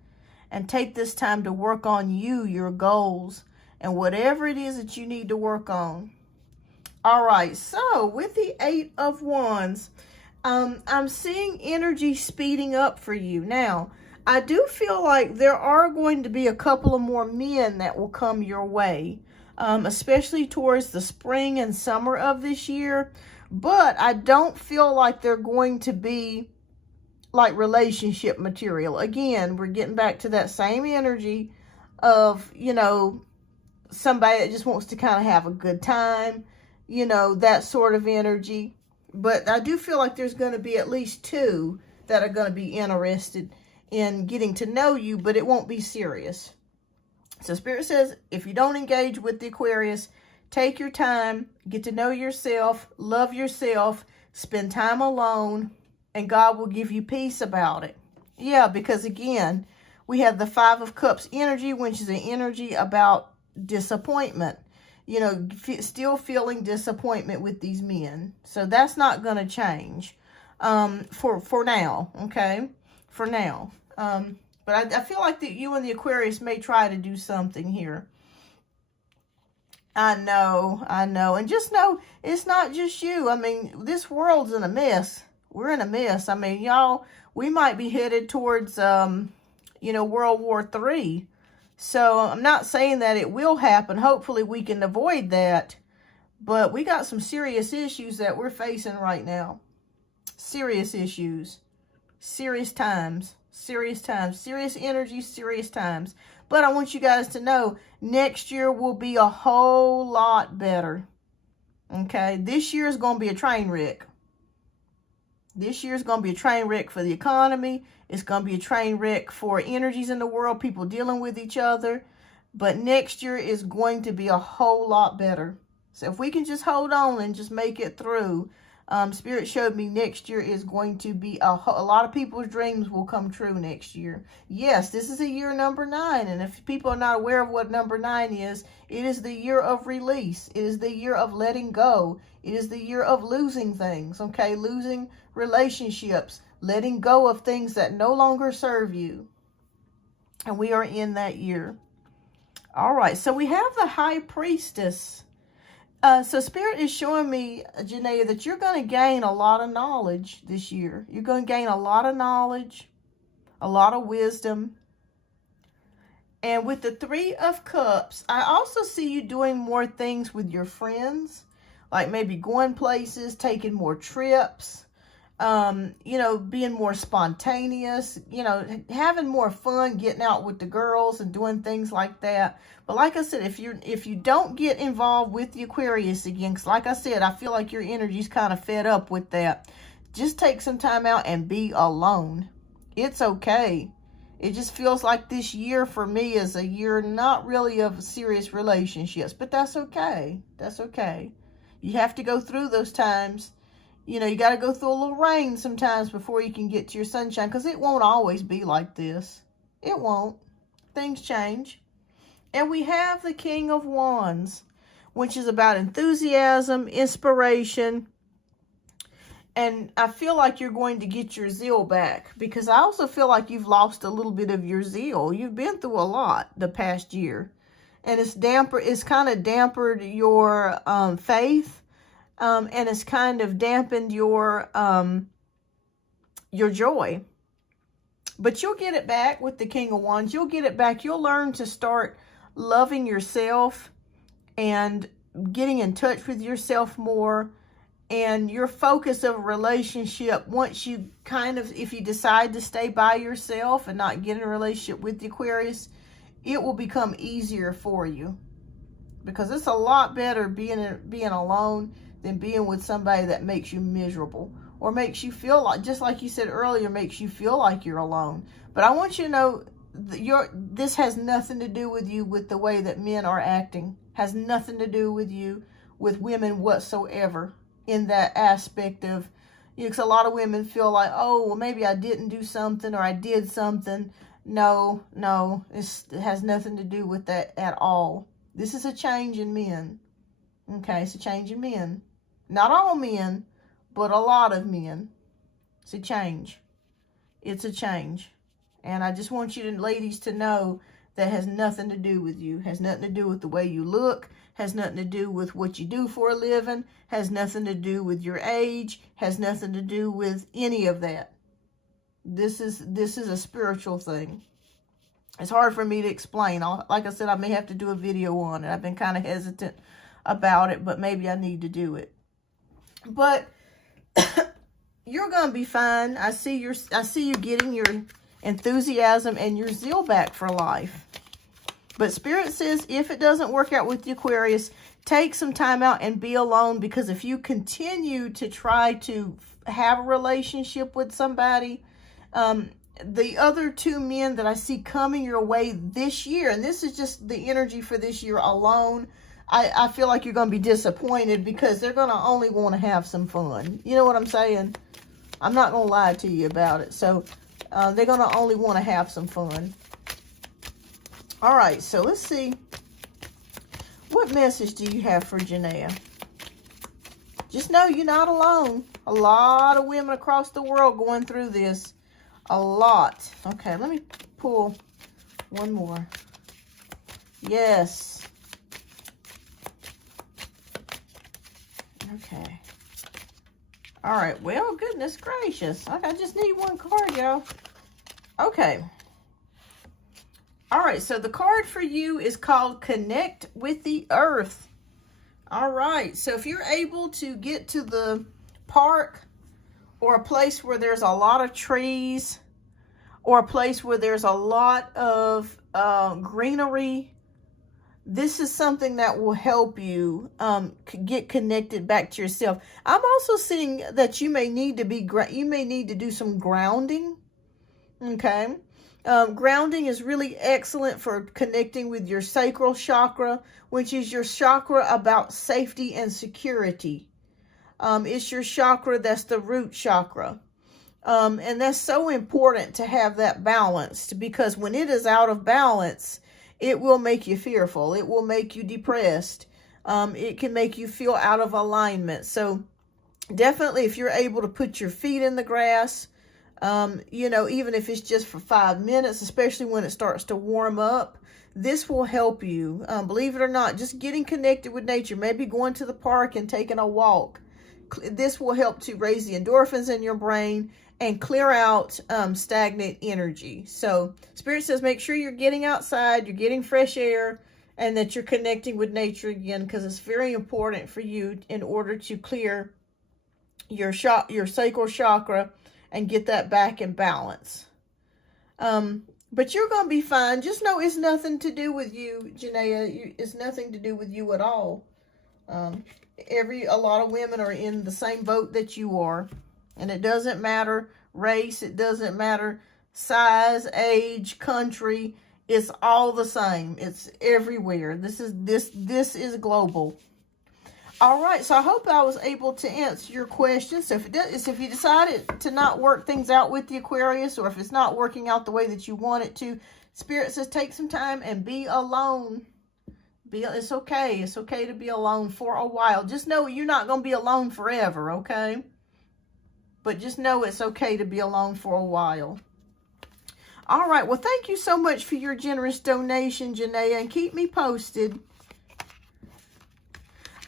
And take this time to work on you, your goals, and whatever it is that you need to work on. All right, so with the 8 of Wands, I'm seeing energy speeding up for you. Now, I do feel like there are going to be a couple of more men that will come your way, especially towards the spring and summer of this year. But I don't feel like they're going to be like relationship material. Again, we're getting back to that same energy of, you know, somebody that just wants to kind of have a good time, you know, that sort of energy. But I do feel like there's going to be at least 2 that are going to be interested in getting to know you, but it won't be serious. So Spirit says, if you don't engage with the Aquarius, take your time, get to know yourself, love yourself, spend time alone, and God will give you peace about it. Yeah, because again, we have the 5 of Cups energy, which is an energy about disappointment. You know, still feeling disappointment with these men. So that's not going to change for now, okay? For now. But I feel like that you and the Aquarius may try to do something here. I know. And just know, it's not just you. I mean, this world's in a mess. We're in a mess. I mean, y'all, we might be headed towards, you know, World War III. So I'm not saying that it will happen. Hopefully we can avoid that. But we got some serious issues that we're facing right now. Serious issues. Serious times. Serious times. Serious energy, serious times. But I want you guys to know, next year will be a whole lot better. Okay, this year is going to be a train wreck. This year is going to be a train wreck for the economy. It's going to be a train wreck for energies in the world, people dealing with each other. But next year is going to be a whole lot better. So if we can just hold on and just make it through, Spirit showed me next year is going to be a lot of people's dreams will come true next year. Yes, this is a year number 9. And if people are not aware of what number 9 is, it is the year of release. It is the year of letting go. It is the year of losing things, okay? Losing relationships, letting go of things that no longer serve you. And we are in that year. All right, so we have the High Priestess. So Spirit is showing me, Janaea, that you're going to gain a lot of knowledge this year. You're going to gain a lot of knowledge, a lot of wisdom. And with the 3 of Cups, I also see you doing more things with your friends, like maybe going places, taking more trips, you know, being more spontaneous, you know, having more fun, getting out with the girls and doing things like that. But like I said, if you don't get involved with the Aquarius again, because like I said, I feel like your energy's kind of fed up with that. Just take some time out and be alone. It's okay. It just feels like this year for me is a year not really of serious relationships, but that's okay. That's okay. You have to go through those times. You know, you got to go through a little rain sometimes before you can get to your sunshine, because it won't always be like this. It won't. Things change. And we have the King of Wands, which is about enthusiasm, inspiration. And I feel like you're going to get your zeal back, because I also feel like you've lost a little bit of your zeal. You've been through a lot the past year. And it's kind of dampened your faith. And it's kind of dampened your joy. But you'll get it back with the King of Wands. You'll get it back. You'll learn to start loving yourself and getting in touch with yourself more. And your focus of a relationship, once you if you decide to stay by yourself and not get in a relationship with the Aquarius, it will become easier for you. Because it's a lot better being alone than being with somebody that makes you miserable or makes you feel like, just like you said earlier, makes you feel like you're alone. But I want you to know that this has nothing to do with you with the way that men are acting. Has nothing to do with you with women whatsoever in that aspect of, you know, because a lot of women feel like, oh, well, maybe I didn't do something or I did something. No, it has nothing to do with that at all. This is a change in men. Okay, it's a change in men. Not all men, but a lot of men. It's a change. It's a change. And I just want you ladies to know that has nothing to do with you. Has nothing to do with the way you look. Has nothing to do with what you do for a living. Has nothing to do with your age. Has nothing to do with any of that. This is a spiritual thing. It's hard for me to explain. Like I said, I may have to do a video on it. I've been kind of hesitant about it, but maybe I need to do it. But you're going to be fine. I see you getting your enthusiasm and your zeal back for life. But Spirit says if it doesn't work out with the Aquarius, take some time out and be alone, because if you continue to try to have a relationship with somebody, the other 2 men that I see coming your way this year, and this is just the energy for this year alone, I feel like you're going to be disappointed, because they're going to only want to have some fun. You know what I'm saying? I'm not going to lie to you about it. So they're going to only want to have some fun. All right, so let's see. What message do you have for Janaea? Just know you're not alone. A lot of women across the world going through this. A lot. Okay, let me pull one more. Yes. Okay. All right. Well, goodness gracious. I just need one card, y'all. Okay. All right. So the card for you is called Connect with the Earth. All right. So if you're able to get to the park or a place where there's a lot of trees or a place where there's a lot of greenery, this is something that will help you get connected back to yourself. I'm also seeing that you may need to do some grounding. Okay. Grounding is really excellent for connecting with your sacral chakra, which is your chakra about safety and security. It's your chakra that's the root chakra. And that's so important to have that balanced, because when it is out of balance, it will make you fearful. It will make you depressed. It can make you feel out of alignment. So definitely, if you're able to put your feet in the grass, even if it's just for 5 minutes, especially when it starts to warm up, this will help you. Believe it or not, just getting connected with nature, maybe going to the park and taking a walk. This will help to raise the endorphins in your brain and clear out stagnant energy. So Spirit says, make sure you're getting outside, you're getting fresh air, and that you're connecting with nature again, because it's very important for you in order to clear your sacral chakra and get that back in balance. But you're going to be fine. Just know it's nothing to do with you, Janaea. It's nothing to do with you at all. A lot of women are in the same boat that you are. And it doesn't matter race, it doesn't matter size, age, country. It's all the same. It's everywhere. This is global. All right, so I hope I was able to answer your question. So if you decided to not work things out with the Aquarius, or if it's not working out the way that you want it to, Spirit says take some time and be alone. It's okay. It's okay to be alone for a while. Just know you're not going to be alone forever, okay? But just know it's okay to be alone for a while. All right. Well, thank you so much for your generous donation, Janaea, and keep me posted.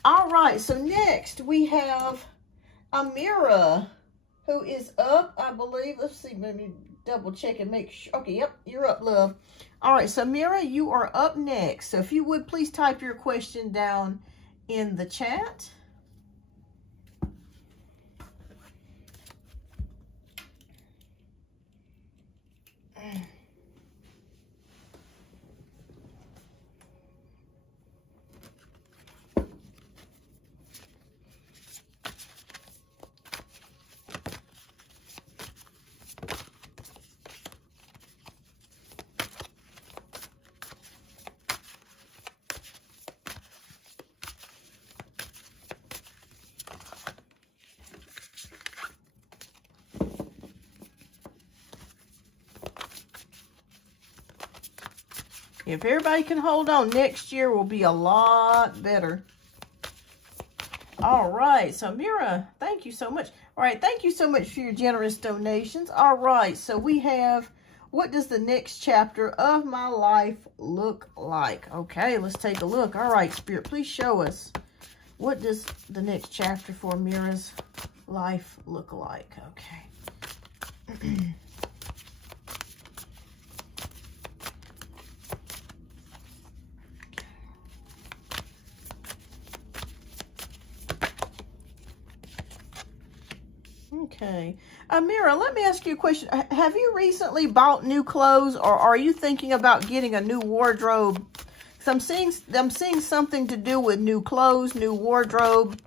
All right. So next we have Amira, who is up, I believe. Let's see. Let me double check and make sure. Okay. Yep. You're up, love. All right. So Amira, you are up next. So if you would please type your question down in the chat. If everybody can hold on, next year will be a lot better. All right. So, Mira, thank you so much. All right. Thank you so much for your generous donations. All right. So, we have, what does the next chapter of my life look like? Okay. Let's take a look. All right, Spirit, please show us. What does the next chapter for Mira's life look like? Okay. Okay. Mira, let me ask you a question. Have you recently bought new clothes, or are you thinking about getting a new wardrobe? Because I'm seeing something to do with new clothes, new wardrobe.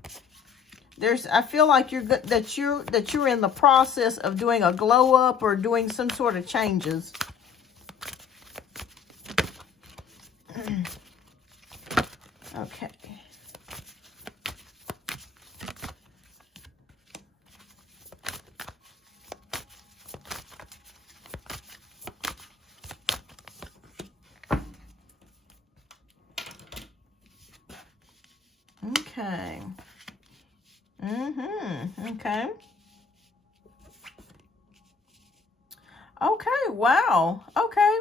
I feel like you're in the process of doing a glow up or doing some sort of changes. Okay. Okay. Okay. Okay, wow. Okay.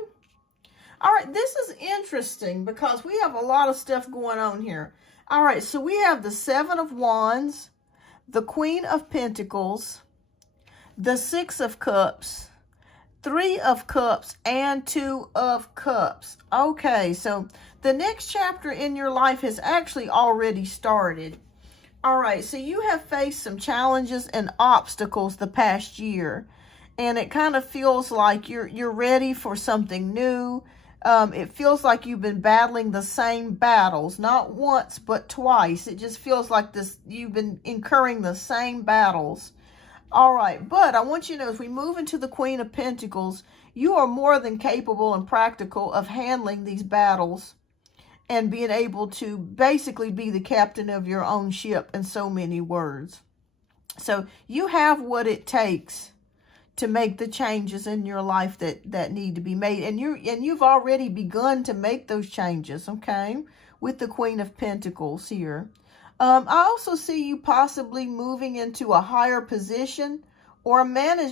All right, this is interesting because we have a lot of stuff going on here. All right, so we have the Seven of Wands, the Queen of Pentacles, the Six of Cups, Three of Cups, and Two of Cups. Okay, so the next chapter in your life has actually already started. All right, so you have faced some challenges and obstacles the past year, and it kind of feels like you're ready for something new. It feels like you've been battling the same battles, not once, but twice. It just feels like you've been incurring the same battles. All right, but I want you to know, as we move into the Queen of Pentacles, you are more than capable and practical of handling these battles and being able to basically be the captain of your own ship, in so many words. So you have what it takes to make the changes in your life that need to be made, and you've already begun to make those changes, okay, with the Queen of Pentacles here. I also see you possibly moving into a higher position, or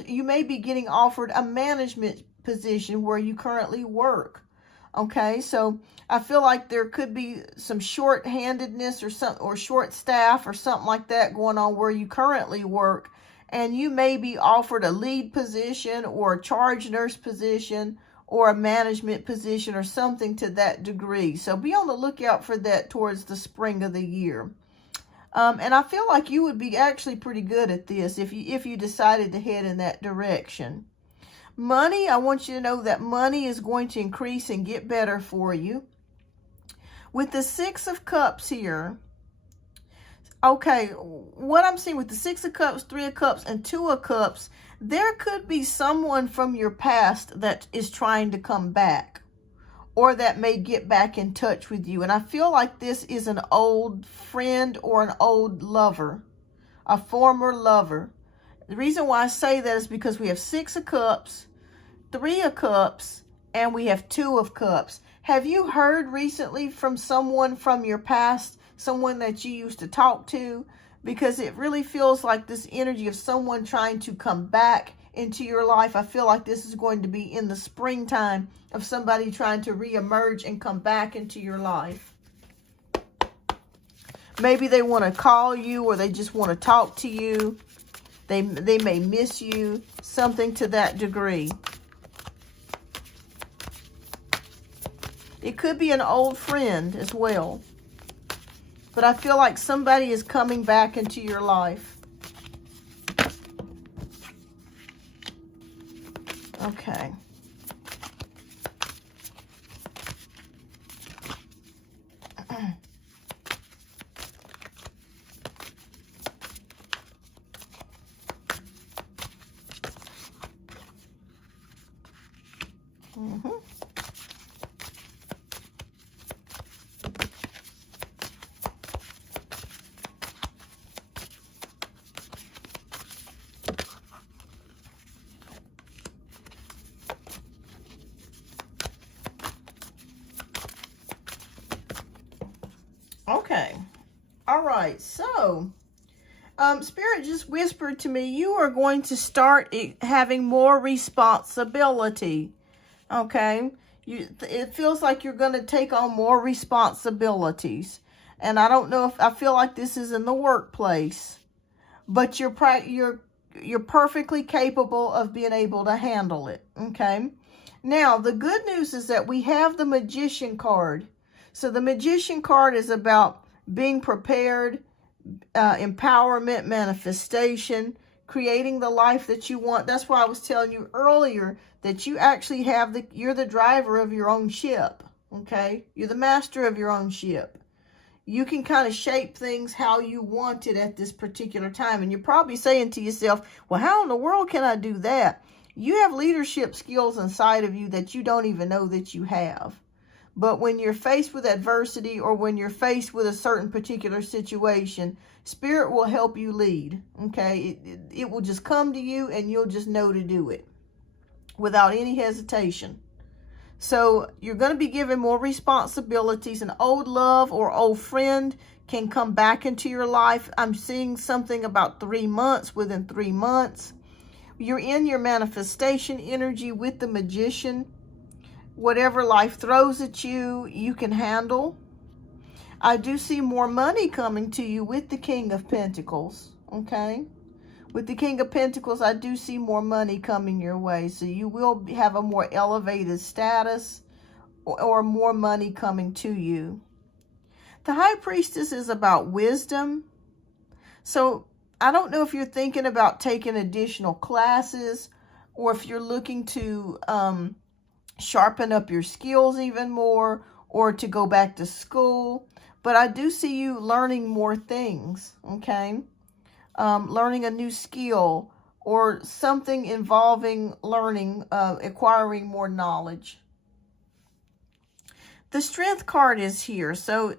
you may be getting offered a management position where you currently work. Okay, so I feel like there could be some short-handedness or short staff or something like that going on where you currently work, and you may be offered a lead position or a charge nurse position or a management position or something to that degree. So be on the lookout for that towards the spring of the year. And I feel like you would be actually pretty good at this if you decided to head in that direction. Money, I want you to know that money is going to increase and get better for you. With the Six of Cups here, okay, what I'm seeing with the Six of Cups, Three of Cups, and Two of Cups, there could be someone from your past that is trying to come back, or that may get back in touch with you. And I feel like this is an old friend or an old lover, a former lover. The reason why I say that is because we have Six of Cups, Three of Cups, and we have Two of Cups. Have you heard recently from someone from your past, someone that you used to talk to? Because it really feels like this energy of someone trying to come back into your life. I feel like this is going to be in the springtime of somebody trying to reemerge and come back into your life. Maybe they want to call you, or they just want to talk to you. They may miss you, something to that degree. It could be an old friend as well. But I feel like somebody is coming back into your life. Okay. Okay. All right. So, Spirit just whispered to me, you are going to start having more responsibility. Okay. It feels like you're going to take on more responsibilities. And I don't know if I feel like this is in the workplace, but you're perfectly capable of being able to handle it. Okay. Now, the good news is that we have the Magician card. So the Magician card is about being prepared, empowerment, manifestation, creating the life that you want. That's why I was telling you earlier that you actually you're the driver of your own ship, okay? You're the master of your own ship. You can kind of shape things how you want it at this particular time. And you're probably saying to yourself, well, how in the world can I do that? You have leadership skills inside of you that you don't even know that you have. But when you're faced with adversity, or when you're faced with a certain particular situation, Spirit will help you lead, okay? It will just come to you, and you'll just know to do it without any hesitation. So you're going to be given more responsibilities. An old love or old friend can come back into your life. I'm seeing something about 3 months, within 3 months. You're in your manifestation energy with the Magician. Whatever life throws at you, you can handle. I do see more money coming to you with the King of Pentacles, okay? With the King of Pentacles, I do see more money coming your way. So you will have a more elevated status, or more money coming to you. The High Priestess is about wisdom. So I don't know if you're thinking about taking additional classes, or if you're looking to sharpen up your skills even more, or to go back to school. But I do see you learning more things, okay? Learning a new skill or something involving learning, acquiring more knowledge. The Strength card is here. So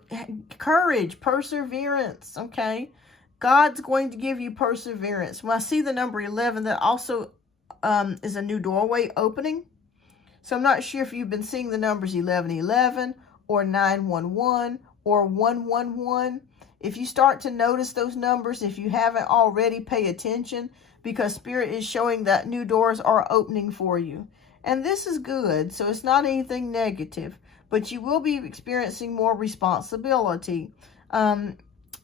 courage, perseverance, okay? God's going to give you perseverance. When I see the number 11, that also is a new doorway opening. So I'm not sure if you've been seeing the numbers 1111 or 911 or 111. If you start to notice those numbers, if you haven't already, pay attention, because Spirit is showing that new doors are opening for you. And this is good, so it's not anything negative, but you will be experiencing more responsibility.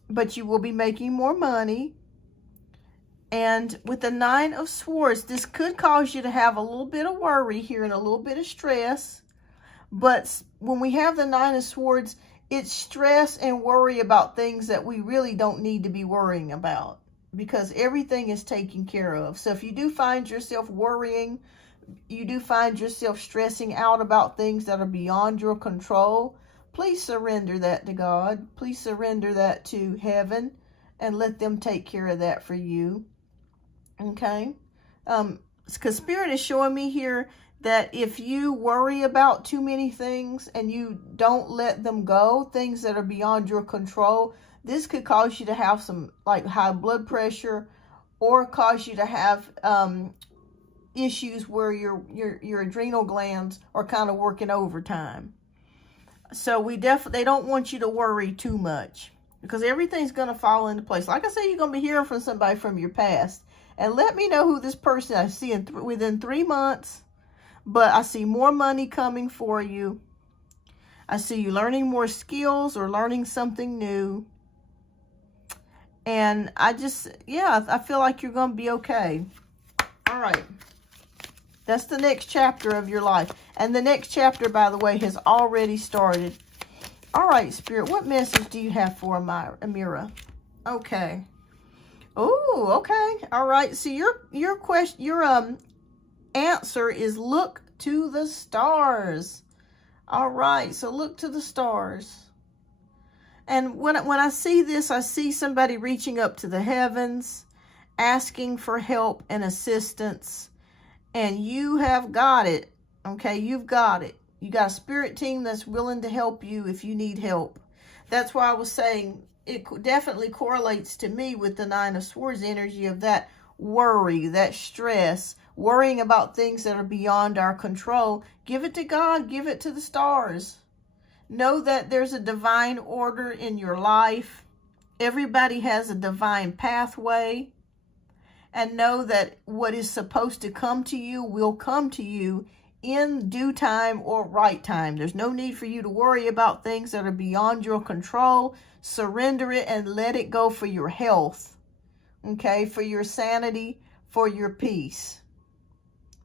But you will be making more money. And with the 9 of Swords, this could cause you to have a little bit of worry here and a little bit of stress. But when we have the 9 of Swords, it's stress and worry about things that we really don't need to be worrying about, because everything is taken care of. So if you do find yourself worrying, you do find yourself stressing out about things that are beyond your control, please surrender that to God. Please surrender that to heaven and let them take care of that for you. Okay? Because Spirit is showing me here that if you worry about too many things and you don't let them go, things that are beyond your control, this could cause you to have some like high blood pressure, or cause you to have issues where your adrenal glands are kind of working overtime. So they don't want you to worry too much, because everything's going to fall into place. Like I said, you're going to be hearing from somebody from your past. And let me know who this person I see within 3 months. But I see more money coming for you. I see you learning more skills or learning something new. And I feel like you're going to be okay. All right. That's the next chapter of your life. And the next chapter, by the way, has already started. All right, Spirit, what message do you have for Amira? Okay. Oh, okay. All right. So your question, your answer is look to the stars. All right. So look to the stars. And when I see this, I see somebody reaching up to the heavens, asking for help and assistance. And you have got it. Okay, you've got it. You got a spirit team that's willing to help you if you need help. That's why I was saying it definitely correlates to me with the 9 of Swords energy of that worry, that stress, worrying about things that are beyond our control. Give it to God. Give it to the stars. Know that there's a divine order in your life. Everybody has a divine pathway. And know that what is supposed to come to you will come to you in due time or right time. There's no need for you to worry about things that are beyond your control. Surrender it and let it go for your health. Okay, for your sanity, for your peace.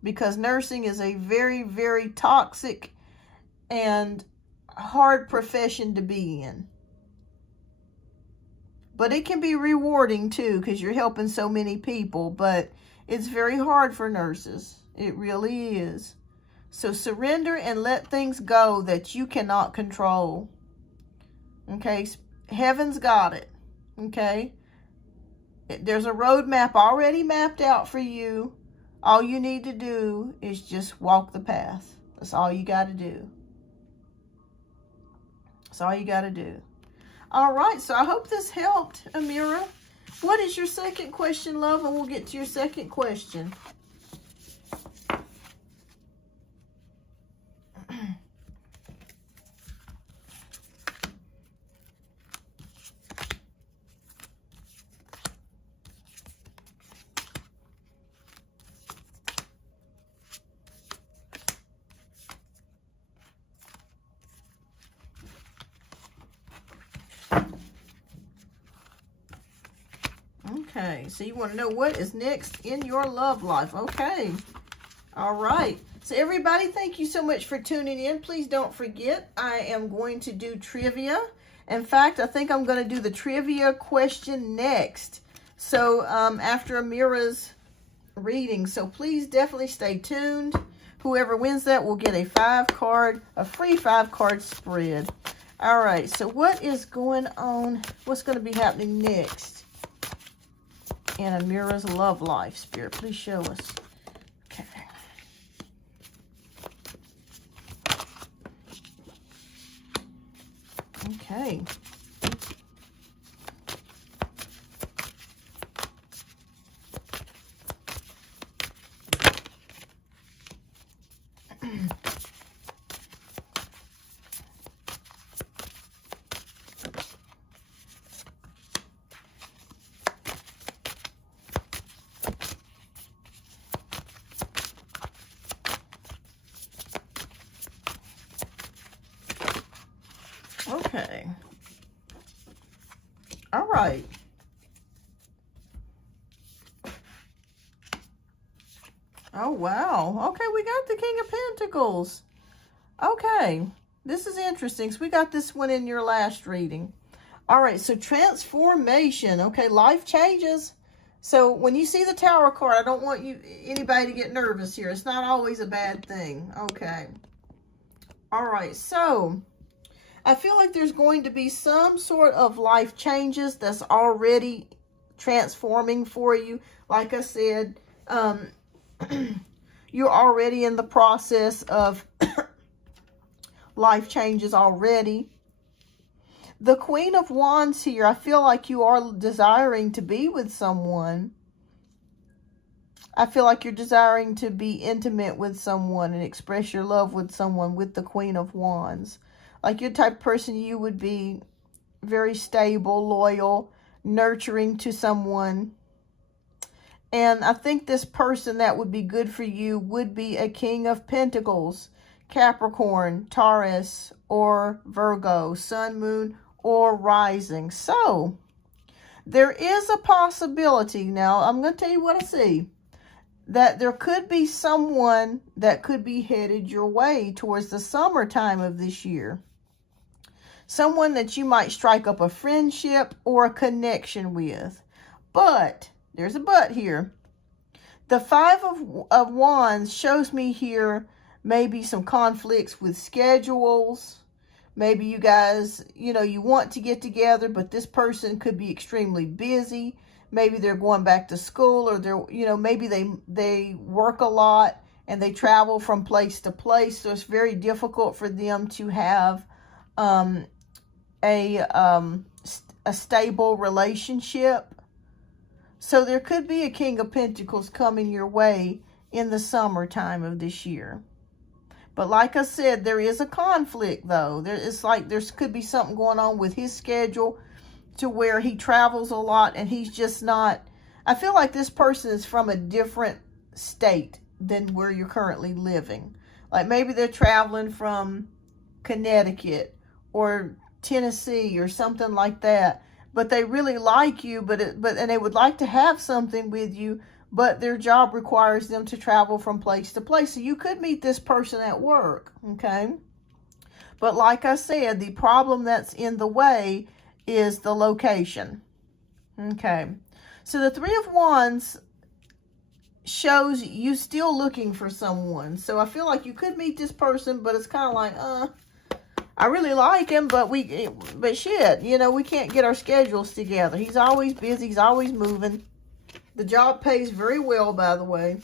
Because nursing is a very, very toxic and hard profession to be in. But it can be rewarding too, because you're helping so many people. But it's very hard for nurses. It really is. So surrender and let things go that you cannot control. Okay? Heaven's got it. Okay? There's a roadmap already mapped out for you. All you need to do is just walk the path. That's all you got to do. That's all you got to do. All right, so I hope this helped, Amira. What is your second question, love? And we'll get to your second question. Okay, so you want to know what is next in your love life. Okay. All right. So everybody, thank you so much for tuning in. Please don't forget, I am going to do trivia. In fact, I think I'm going to do the trivia question next. So after Amira's reading. So please definitely stay tuned Whoever wins that will get a free 5-card spread. All right, so what is going on? What's going to be happening next in Amira's love life? Spirit, please show us. Okay. Okay. Okay. All right. Oh, wow. Okay, we got the King of Pentacles. Okay. This is interesting. So we got this one in your last reading. All right, so transformation. Okay, life changes. So when you see the Tower card, I don't want anybody to get nervous here. It's not always a bad thing. Okay. All right, so I feel like there's going to be some sort of life changes that's already transforming for you. Like I said, you're already in the process of life changes already. The Queen of Wands here, I feel like you are desiring to be with someone. I feel like you're desiring to be intimate with someone and express your love with someone with the Queen of Wands. Like you're the type of person you would be very stable, loyal, nurturing to someone. And I think this person that would be good for you would be a King of Pentacles, Capricorn, Taurus, or Virgo, Sun, Moon, or Rising. So, there is a possibility, now I'm going to tell you what I see, that there could be someone that could be headed your way towards the summertime of this year. Someone that you might strike up a friendship or a connection with. But, there's a but here. The Five of Wands shows me here maybe some conflicts with schedules. Maybe you guys, you want to get together, but this person could be extremely busy. Maybe they're going back to school, or maybe they work a lot and they travel from place to place. So it's very difficult for them to have a stable relationship. So there could be a King of Pentacles coming your way in the summertime of this year. But like I said, there is a conflict though. It's like there could be something going on with his schedule to where he travels a lot and he's just not. I feel like this person is from a different state than where you're currently living. Like maybe they're traveling from Connecticut or Tennessee or something like that. But they really like you, and they would like to have something with you, but their job requires them to travel from place to place. So you could meet this person at work, okay? But like I said, the problem that's in the way is the location, okay? So the Three of Wands shows you still looking for someone. So I feel like you could meet this person, but it's kind of like, I really like him, but shit, we can't get our schedules together. He's always busy. He's always moving. The job pays very well, by the way.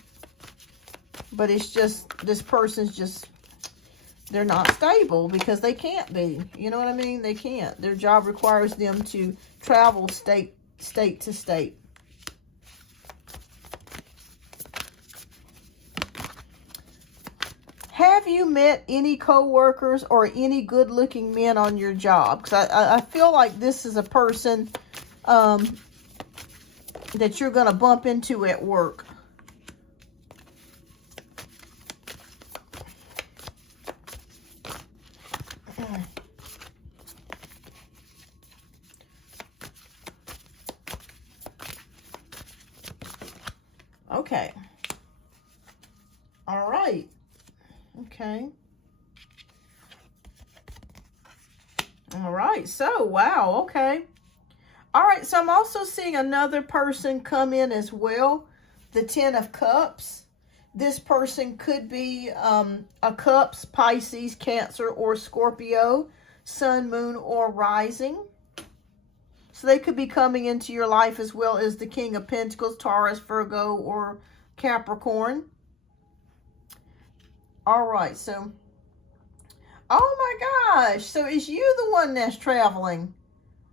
But it's just, this person's just, they're not stable because they can't be. You know what I mean? They can't. Their job requires them to travel state to state. Have you met any co-workers or any good-looking men on your job? Because I feel like this is a person that you're going to bump into at work. Okay. All right. Okay. All right. So, wow. Okay. All right. So, I'm also seeing another person come in as well. The Ten of Cups. This person could be a Cups, Pisces, Cancer, or Scorpio, Sun, Moon, or Rising. So they could be coming into your life as well as the King of Pentacles, Taurus, Virgo, or Capricorn. All right, so, oh my gosh, so is you the one that's traveling?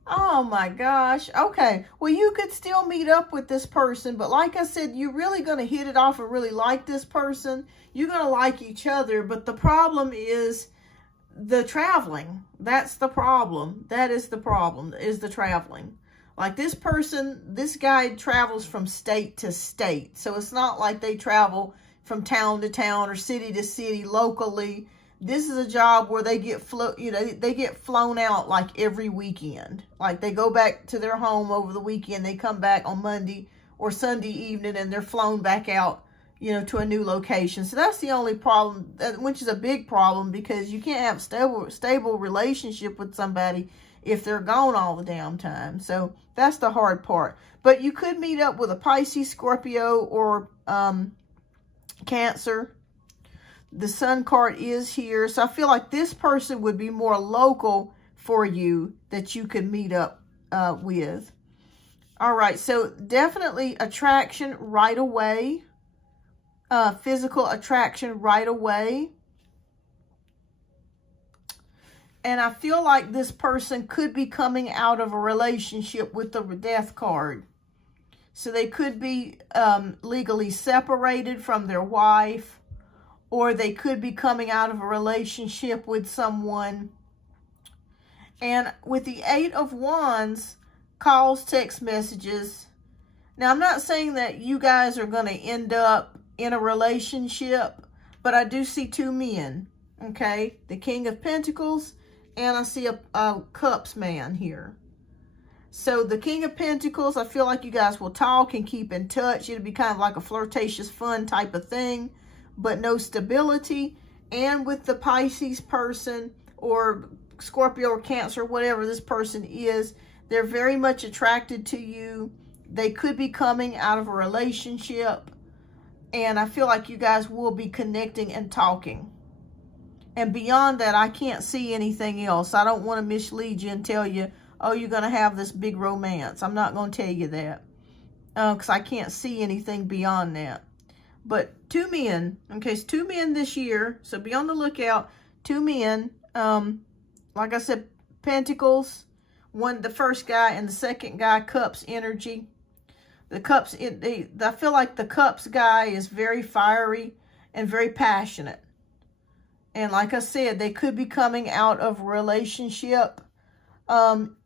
Oh my gosh. Okay. Well, you could still meet up with this person, but like I said, you're really going to hit it off and really like this person. You're going to like each other, but the problem is the traveling. That's the problem. That is the problem, is the traveling. Like this person, this guy travels from state to state. So it's not like they travel from town to town or city to city locally. This is a job where they get they get flown out like every weekend. Like they go back to their home over the weekend, they come back on Monday or Sunday evening, and they're flown back out, to a new location. So that's the only problem, which is a big problem, because you can't have stable relationship with somebody if they're gone all the damn time. So that's the hard part. But you could meet up with a Pisces, Scorpio, or Cancer. The Sun card is here. So I feel like this person would be more local for you that you could meet up with. All right. So definitely attraction right away. Physical attraction right away. And I feel like this person could be coming out of a relationship with the Death card. So they could be legally separated from their wife, or they could be coming out of a relationship with someone. And with the 8 of Wands, calls, text messages. Now, I'm not saying that you guys are going to end up in a relationship, but I do see 2 men, okay? The King of Pentacles, and I see a Cups man here. So the King of Pentacles, I feel like you guys will talk and keep in touch. It'll be kind of like a flirtatious, fun type of thing, but no stability. And with the Pisces person, or Scorpio or Cancer, whatever this person is, they're very much attracted to you. They could be coming out of a relationship, and I feel like you guys will be connecting and talking. And beyond that, I can't see anything else. I don't want to mislead you and tell you, oh, you're going to have this big romance. I'm not going to tell you that, because I can't see anything beyond that. But 2 men, okay, it's 2 men this year, so be on the lookout. 2 men, like I said, Pentacles, the first guy, and the second guy, Cups energy. The Cups, I feel like the Cups guy is very fiery and very passionate. And like I said, they could be coming out of a relationship.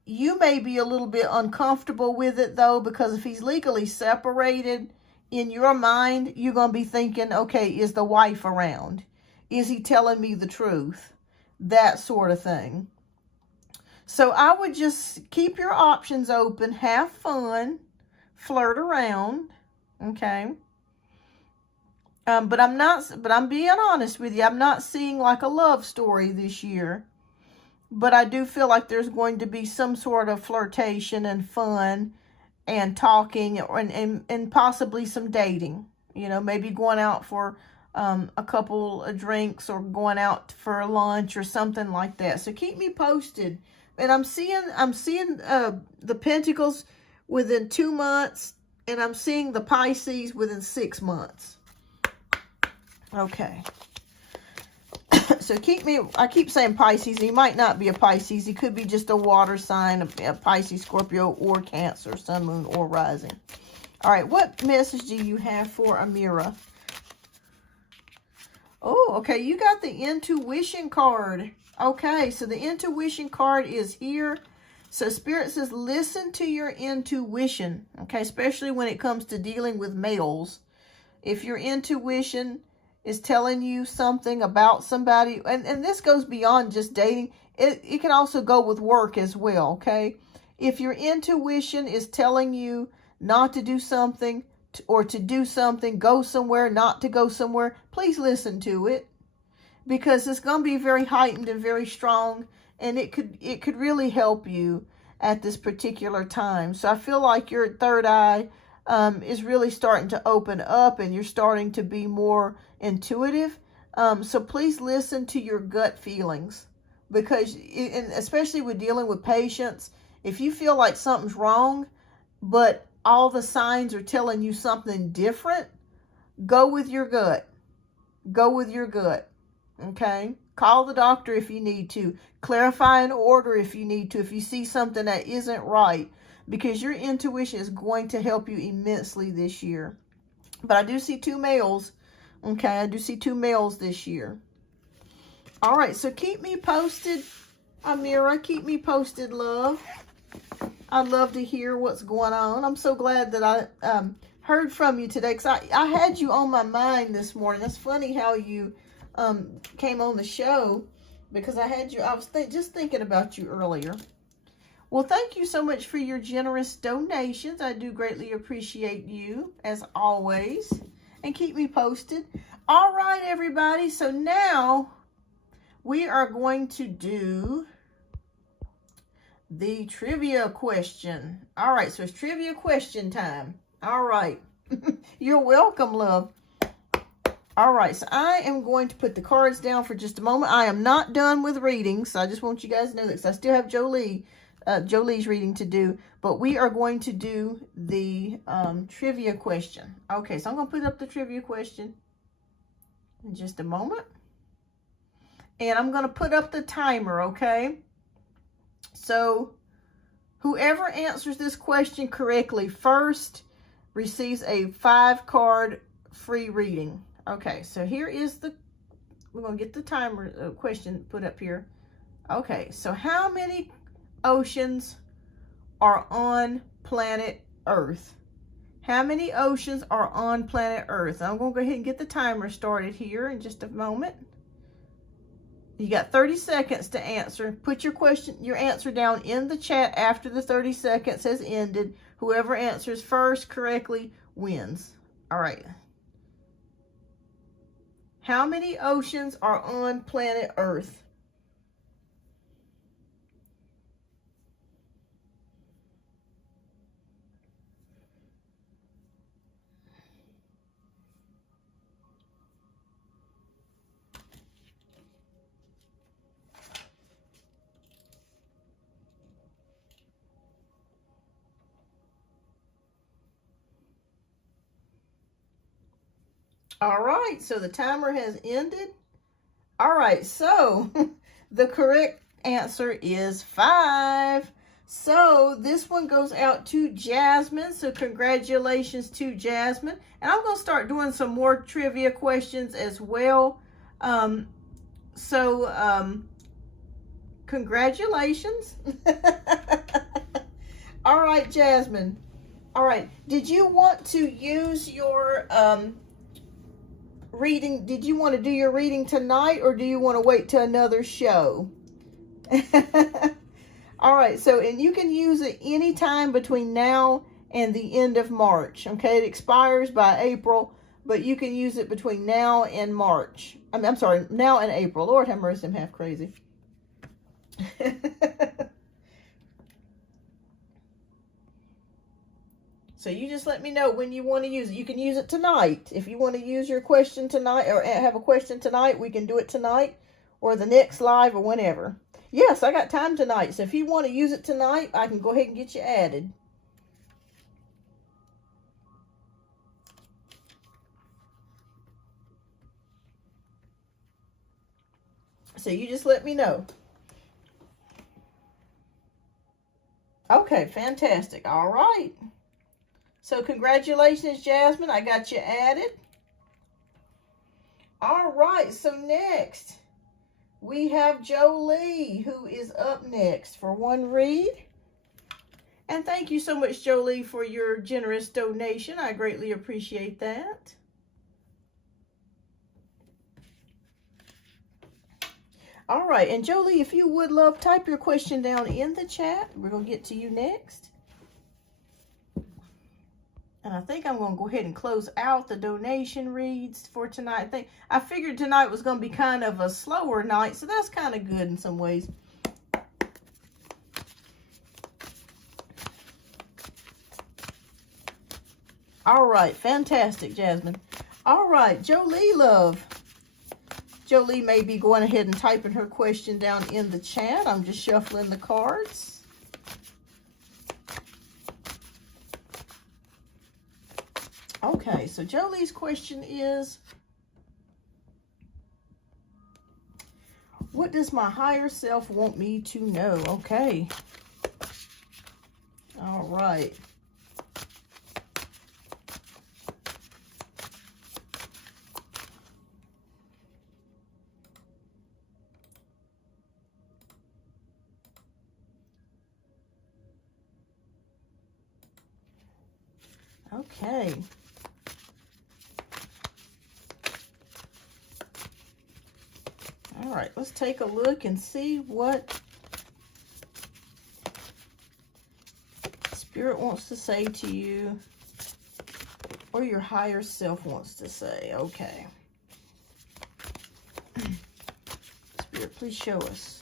You may be a little bit uncomfortable with it, though, because if he's legally separated, in your mind, you're going to be thinking, okay, is the wife around? Is he telling me the truth? That sort of thing. So I would just keep your options open, have fun, flirt around, okay? But I'm being honest with you. I'm not seeing like a love story this year. But I do feel like there's going to be some sort of flirtation and fun and talking, and possibly some dating. Maybe going out for a couple of drinks, or going out for lunch or something like that. So keep me posted. And I'm seeing the Pentacles within 2 months, and I'm seeing the Pisces within 6 months. Okay. So I keep saying Pisces. He might not be a Pisces. He could be just a water sign, a Pisces, Scorpio, or Cancer, Sun, Moon, or Rising. All right, what message do you have for Amira? Oh, okay, you got the Intuition card. Okay, so the Intuition card is here. So Spirit says, listen to your intuition, okay, especially when it comes to dealing with males. If your intuition is telling you something about somebody, and this goes beyond just dating. It can also go with work as well, okay? If your intuition is telling you not to do something, or to do something, go somewhere, not to go somewhere, please listen to it, because it's going to be very heightened and very strong, and it could really help you at this particular time. So I feel like your third eye is really starting to open up, and you're starting to be more intuitive. So please listen to your gut feelings, because, and especially with dealing with patients, if you feel like something's wrong, but all the signs are telling you something different, go with your gut. Go with your gut. Okay? Call the doctor if you need to. Clarify an order if you need to, if you see something that isn't right, because your intuition is going to help you immensely this year. But I do see 2 males. Okay, I do see 2 males this year. All right, so keep me posted, Amira. Keep me posted, love. I'd love to hear what's going on. I'm so glad that I heard from you today, because I had you on my mind this morning. That's funny how you came on the show, because I was just thinking about you earlier. Well, thank you so much for your generous donations. I do greatly appreciate you, as always. And keep me posted. All right, everybody. So now we are going to do the trivia question. All right, so it's trivia question time. All right. You're welcome, love. All right, so I am going to put the cards down for just a moment. I am not done with readings, so I just want you guys to know that, 'cause I still have Jolie's reading to do, but we are going to do the trivia question. Okay, so I'm going to put up the trivia question in just a moment. And I'm going to put up the timer, okay? So whoever answers this question correctly first receives a 5-card free reading. Okay, so here is we're going to get the timer question put up here. Okay, so how many oceans are on planet Earth? How many oceans are on planet Earth? I'm going to go ahead and get the timer started here in just a moment. You got 30 seconds to answer. Put your answer down in the chat after the 30 seconds has ended. Whoever answers first correctly wins. All right. How many oceans are on planet Earth? All right, so the timer has ended. All right, so the correct answer is 5. So this one goes out to Jasmine. So congratulations to Jasmine. And I'm going to start doing some more trivia questions as well. Congratulations. All right, Jasmine. All right, did you want to use your reading? Did you want to do your reading tonight, or do you want to wait till another show? All right, so, and you can use it anytime between now and the end of March. Okay, it expires by April, but you can use it between now and March. I'm sorry, now and April. Lord have mercy, I'm half crazy. So you just let me know when you want to use it. You can use it tonight. If you want to use your question tonight, or have a question tonight, we can do it tonight or the next live or whenever. Yes, I got time tonight. So if you want to use it tonight, I can go ahead and get you added. So you just let me know. Okay, fantastic. All right. So congratulations, Jasmine. I got you added. All right. So next, we have Jolie, who is up next for one read. And thank you so much, Jolie, for your generous donation. I greatly appreciate that. All right. And Jolie, if you would love, type your question down in the chat. We're going to get to you next. And I think I'm going to go ahead and close out the donation reads for tonight. I figured tonight was going to be kind of a slower night, so that's kind of good in some ways. All right, fantastic, Jasmine. All right, Jolie, love. Jolie may be going ahead and typing her question down in the chat. I'm just shuffling the cards. Okay, so Jolie's question is, what does my higher self want me to know? Okay. All right. Okay. All right, let's take a look and see what Spirit wants to say to you, or your higher self wants to say. Okay. Spirit, please show us.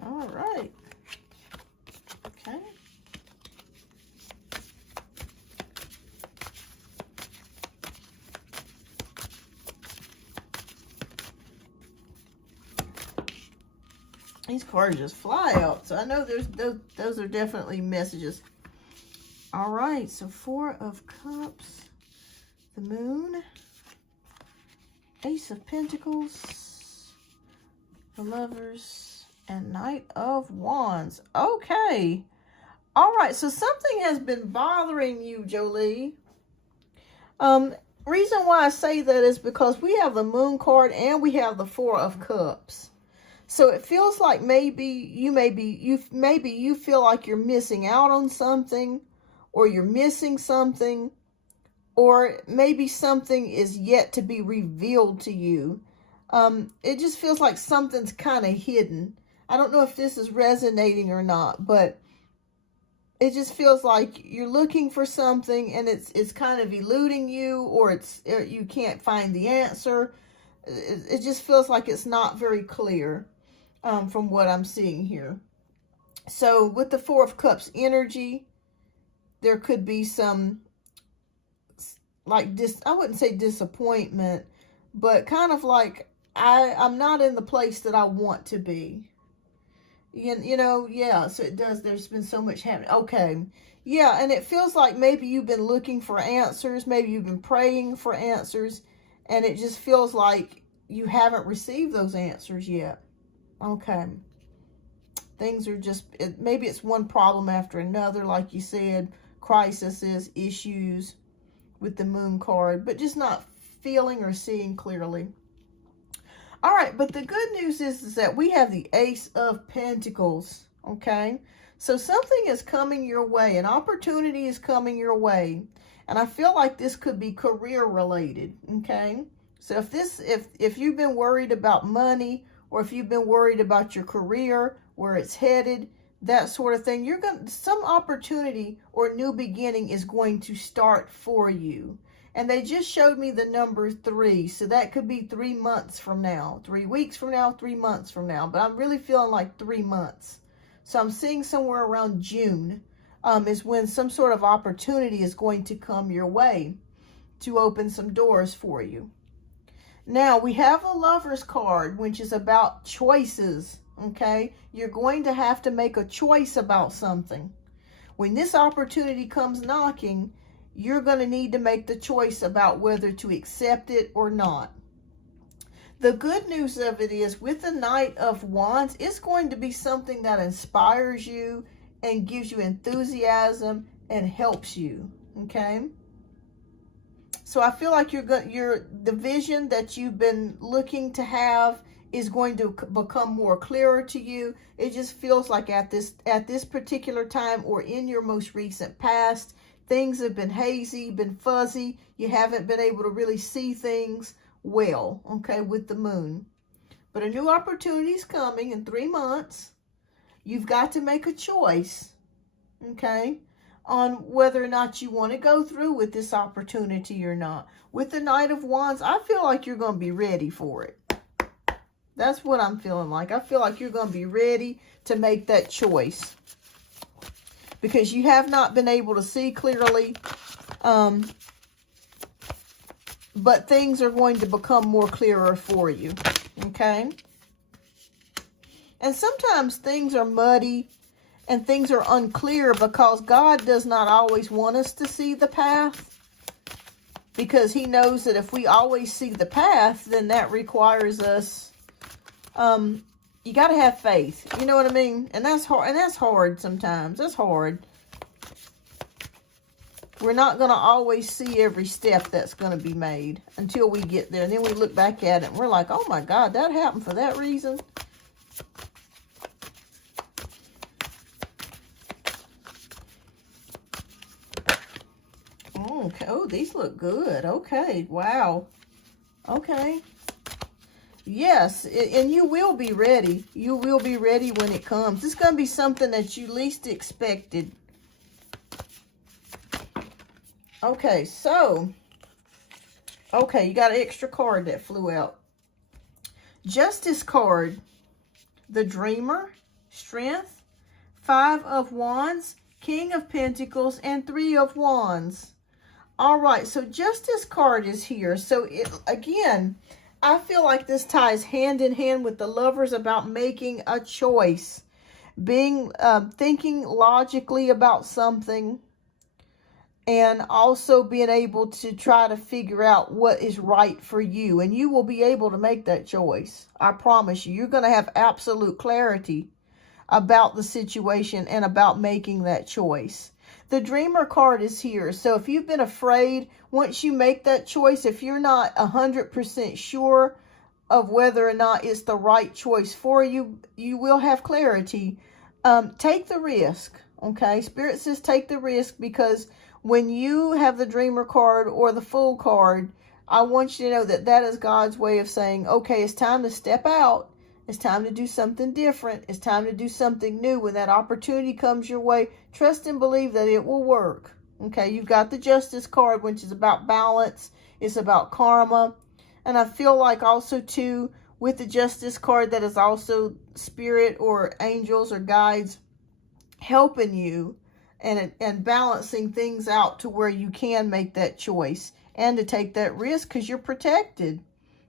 All right. Okay. These cards just fly out, so I know those are definitely messages. All right, so 4 of Cups, the Moon, Ace of Pentacles, the Lovers, and Knight of Wands. Okay. All right, so something has been bothering you, Jolie. Reason why I say that is because we have the Moon card and we have the 4 of Cups. So it feels like maybe you feel like you're missing out on something, or you're missing something, or maybe something is yet to be revealed to you. It just feels like something's kind of hidden. I don't know if this is resonating or not, but it just feels like you're looking for something and it's kind of eluding you, or you can't find the answer. It just feels like it's not very clear from what I'm seeing here. So with the 4 of Cups energy, there could be some, like, I wouldn't say disappointment, but kind of like I'm not in the place that I want to be. You know, yeah, so it does. There's been so much happening. Okay. Yeah, and it feels like maybe you've been looking for answers. Maybe you've been praying for answers, and it just feels like you haven't received those answers yet. Okay. Things are just, maybe it's one problem after another, like you said, crises, issues with the Moon card, but just not feeling or seeing clearly. All right, but the good news is that we have the Ace of Pentacles, okay? So something is coming your way. An opportunity is coming your way. And I feel like this could be career related, okay? So if you've been worried about money, or if you've been worried about your career, where it's headed, that sort of thing, some opportunity or new beginning is going to start for you. And they just showed me the number 3. So that could be 3 months from now, 3 weeks from now, 3 months from now. But I'm really feeling like 3 months. So I'm seeing somewhere around June is when some sort of opportunity is going to come your way to open some doors for you. Now, we have a Lover's card, which is about choices, okay? You're going to have to make a choice about something. When this opportunity comes knocking, you're going to need to make the choice about whether to accept it or not. The good news of it is, with the Knight of Wands, it's going to be something that inspires you and gives you enthusiasm and helps you, okay? So I feel like the vision that you've been looking to have is going to become more clearer to you. It just feels like at this particular time, or in your most recent past, things have been hazy, been fuzzy. You haven't been able to really see things well, okay, with the Moon. But a new opportunity is coming in 3 months. You've got to make a choice, okay, on whether or not you want to go through with this opportunity or not. With the Knight of Wands, I feel like you're going to be ready for it. That's what I'm feeling like. I feel like you're going to be ready to make that choice. Because you have not been able to see clearly. But things are going to become more clearer for you. Okay? And sometimes things are muddy and things are unclear because God does not always want us to see the path. Because he knows that if we always see the path, then that requires us, you got to have faith. You know what I mean? And that's hard. And that's hard sometimes. That's hard. We're not going to always see every step that's going to be made until we get there. And then we look back at it and we're like, oh my God, that happened for that reason. Okay. Oh, these look good. Okay. Wow. Okay. Yes. And you will be ready. You will be ready when it comes. It's going to be something that you least expected. Okay. So. Okay. You got an extra card that flew out. Justice card. The Dreamer. Strength. 5 of Wands. King of Pentacles. And 3 of Wands. All right, so Justice card is here. So, again, I feel like this ties hand in hand with the Lovers about making a choice. Thinking logically about something. And also being able to try to figure out what is right for you. And you will be able to make that choice. I promise you. You're going to have absolute clarity about the situation and about making that choice. The Dreamer card is here. So if you've been afraid, once you make that choice, if you're not 100% sure of whether or not it's the right choice for you, you will have clarity. Take the risk, okay? Spirit says take the risk, because when you have the Dreamer card or the Fool card, I want you to know that that is God's way of saying, okay, it's time to step out. It's time to do something different. It's time to do something new. When that opportunity comes your way, trust and believe that it will work. Okay, you've got the Justice card, which is about balance. It's about karma. And I feel like also, too, with the Justice card, that is also spirit or angels or guides helping you and balancing things out to where you can make that choice and to take that risk because you're protected.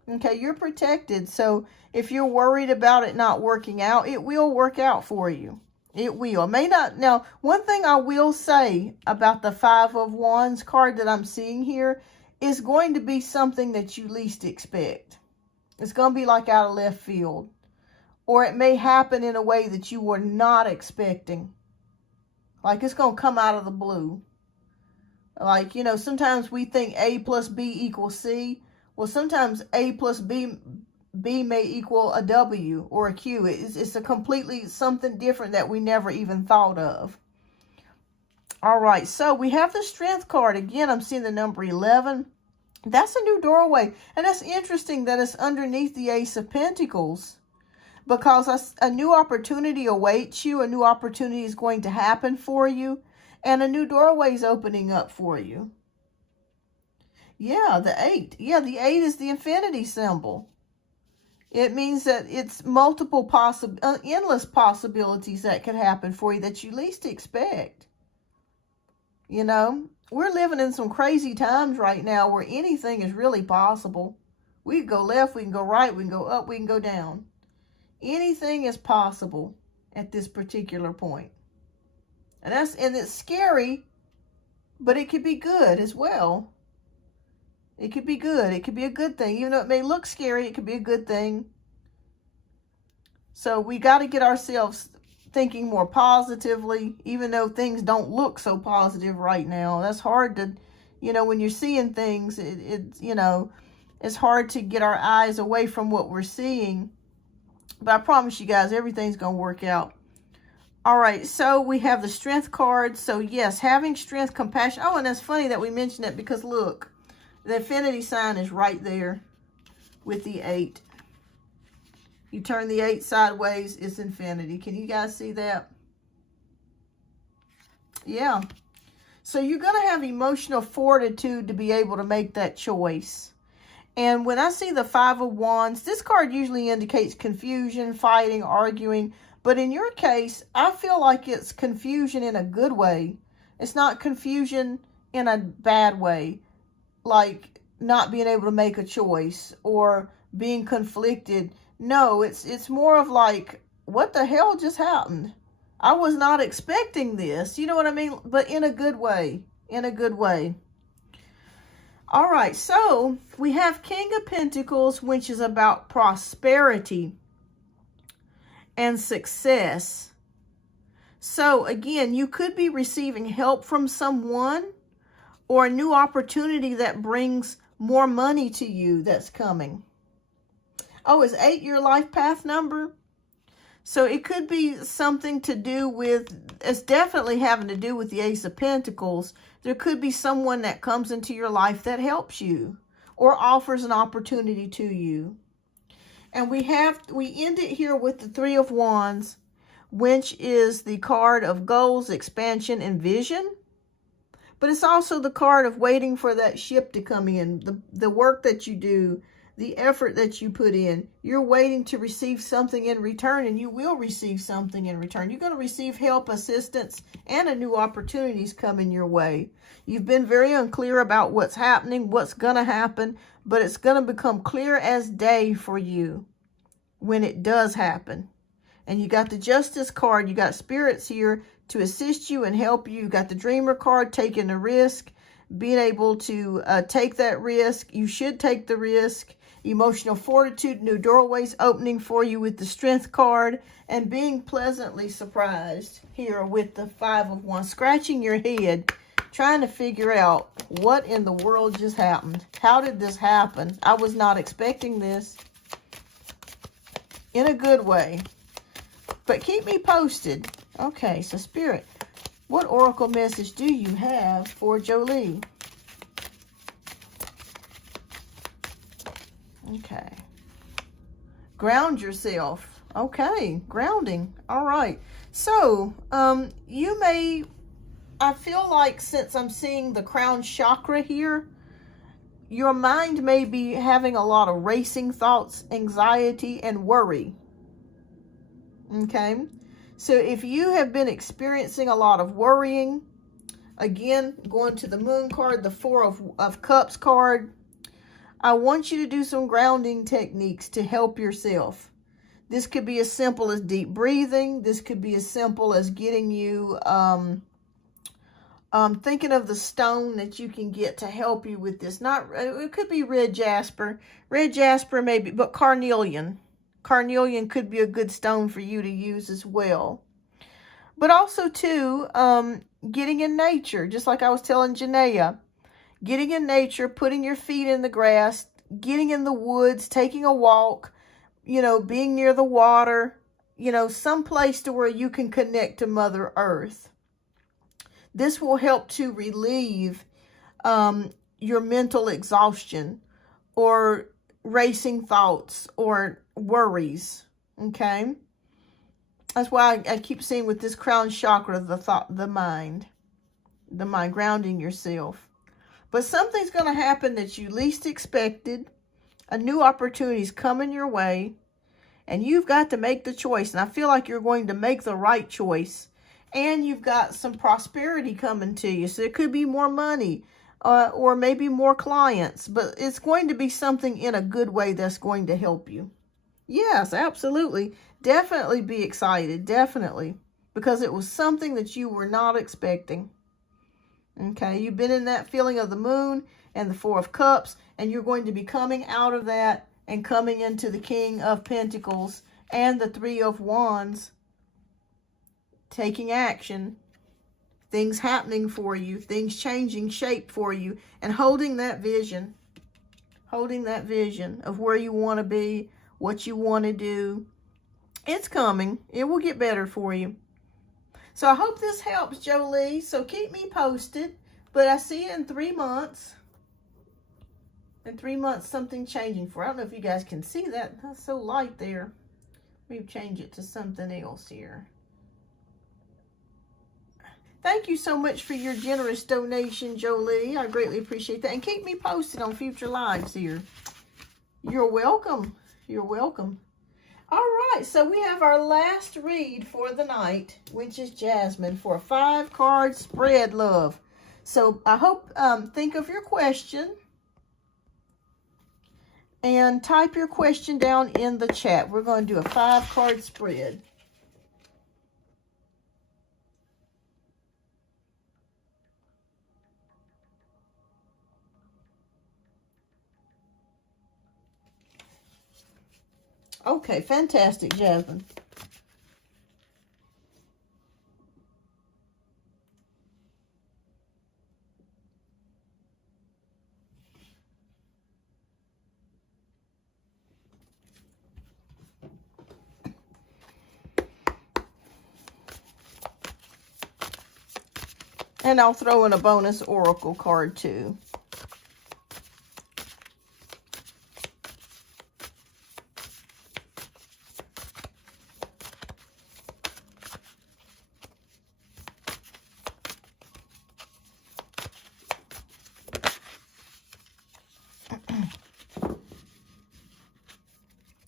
Okay, you're protected. So if you're worried about it not working out, it will work out for you. It will. It may not. Now, one thing I will say about the 5 of Wands card that I'm seeing here is going to be something that you least expect. It's going to be like out of left field. Or it may happen in a way that you were not expecting. Like it's going to come out of the blue. Like, you know, sometimes we think A plus B equals C. Well, sometimes A plus B may equal a W or a Q. It's a completely something different that we never even thought of. All right, so we have the Strength card. Again, I'm seeing the number 11. That's a new doorway. And that's interesting that it's underneath the Ace of Pentacles, because a new opportunity awaits you. A new opportunity is going to happen for you. And a new doorway is opening up for you. Yeah, the 8. Yeah, the 8 is the infinity symbol. It means that it's multiple endless possibilities that could happen for you that you least expect. You know, we're living in some crazy times right now where anything is really possible. We can go left, we can go right, we can go up, we can go down. Anything is possible at this particular point. And it's scary, but it could be good as well. It could be good. It could be a good thing. Even though it may look scary, it could be a good thing. So we got to get ourselves thinking more positively, even though things don't look so positive right now. That's hard to, you know, when you're seeing things, you know, it's hard to get our eyes away from what we're seeing. But I promise you guys, everything's going to work out. All right, so we have the Strength card. So yes, having strength, compassion. Oh, and that's funny that we mentioned it because look, the infinity sign is right there with the 8. You turn the 8 sideways, it's infinity. Can you guys see that? Yeah. So you're going to have emotional fortitude to be able to make that choice. And when I see the 5 of Wands, this card usually indicates confusion, fighting, arguing. But in your case, I feel like it's confusion in a good way. It's not confusion in a bad way, like not being able to make a choice or being conflicted. No, it's more of like, what the hell just happened? I was not expecting this. You know what I mean? But in a good way. In a good way. All right, so we have King of Pentacles, which is about prosperity and success. So again, you could be receiving help from someone or a new opportunity that brings more money to you that's coming. Oh, is 8 your life path number? So it could be something to do with, it's definitely having to do with the Ace of Pentacles. There could be someone that comes into your life that helps you or offers an opportunity to you. And we end it here with the 3 of Wands, which is the card of goals, expansion, and vision. But it's also the card of waiting for that ship to come in, the work that you do, the effort that you put in. You're waiting to receive something in return, and you will receive something in return. You're going to receive help, assistance, and a new opportunities coming your way. You've been very unclear about what's happening, what's going to happen, but it's going to become clear as day for you when it does happen. And you got the Justice card. You got spirits here to assist you and help you. You got the Dreamer card, taking a risk, being able to take that risk. You should take the risk. Emotional fortitude, new doorways opening for you with the Strength card, and being pleasantly surprised here with the 5 of Wands. Scratching your head, trying to figure out what in the world just happened. How did this happen? I was not expecting this. In a good way. But keep me posted. Okay, so Spirit, what oracle message do you have for Jolie? Okay. Ground yourself. Okay, grounding. All right. So, you may, I feel like since I'm seeing the crown chakra here, your mind may be having a lot of racing thoughts, anxiety, and worry. Okay. So if you have been experiencing a lot of worrying, again, going to the Moon card, the 4 of Cups card, I want you to do some grounding techniques to help yourself. This could be as simple as deep breathing. This could be as simple as getting you, thinking of the stone that you can get to help you with this. It could be red jasper. Red jasper maybe, but carnelian. Carnelian could be a good stone for you to use as well. But also, too, getting in nature, just like I was telling Janaea. Getting in nature, putting your feet in the grass, getting in the woods, taking a walk, you know, being near the water, you know, some place to where you can connect to Mother Earth. This will help to relieve your mental exhaustion or racing thoughts or worries, okay? That's why I keep saying with this crown chakra, the mind, grounding yourself. But something's going to happen that you least expected. A new opportunity is coming your way, and you've got to make the choice. And I feel like you're going to make the right choice. And you've got some prosperity coming to you. So it could be more money or maybe more clients. But it's going to be something in a good way that's going to help you. Yes, absolutely. Definitely be excited. Definitely. Because it was something that you were not expecting. Okay, you've been in that feeling of the Moon and the 4 of Cups, and you're going to be coming out of that and coming into the King of Pentacles and the 3 of Wands, taking action, things happening for you, things changing shape for you, and holding that vision of where you want to be, what you want to do. It's coming. It will get better for you. So I hope this helps, Jolie. So keep me posted. But I see it in 3 months. In 3 months, something changing for. I don't know if you guys can see that. That's so light there. Let me change it to something else here. Thank you so much for your generous donation, Jolie. I greatly appreciate that. And keep me posted on future lives here. You're welcome. You're welcome. All right, so we have our last read for the night, which is Jasmine, for a 5-card spread, love. So I hope, think of your question and type your question down in the chat. We're going to do a 5-card spread. Okay, fantastic, Jasmine. And I'll throw in a bonus oracle card too.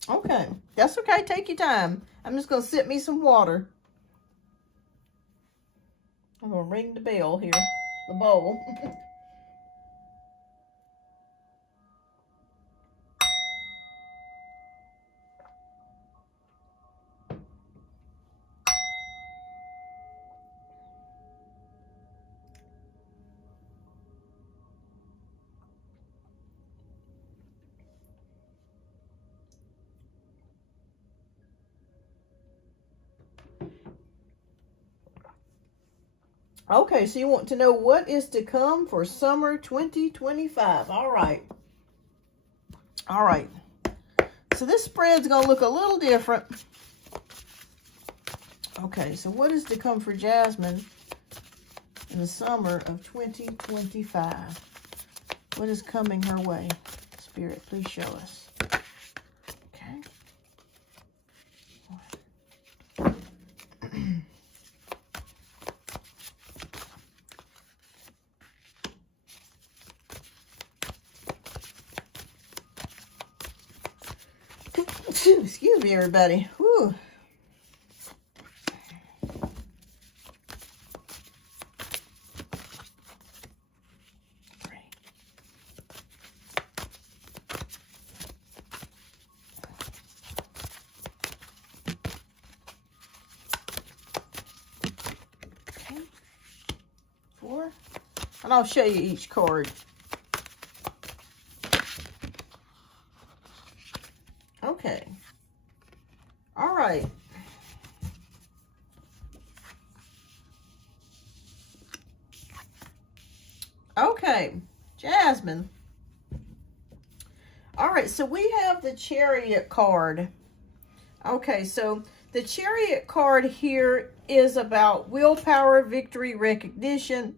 Okay, that's okay. Take your time. I'm just going to sip me some water. I'm going to ring the bell here, the bowl. Okay, so you want to know what is to come for summer 2025. All right. All right. So this spread's going to look a little different. Okay, so what is to come for Jasmine in the summer of 2025? What is coming her way? Spirit, please show us. Okay. Excuse me, everybody. Whew. Okay. 4. And I'll show you each card. Okay. All right. Okay, Jasmine. All right, so we have the Chariot card. Okay, so the Chariot card here is about willpower, victory, recognition.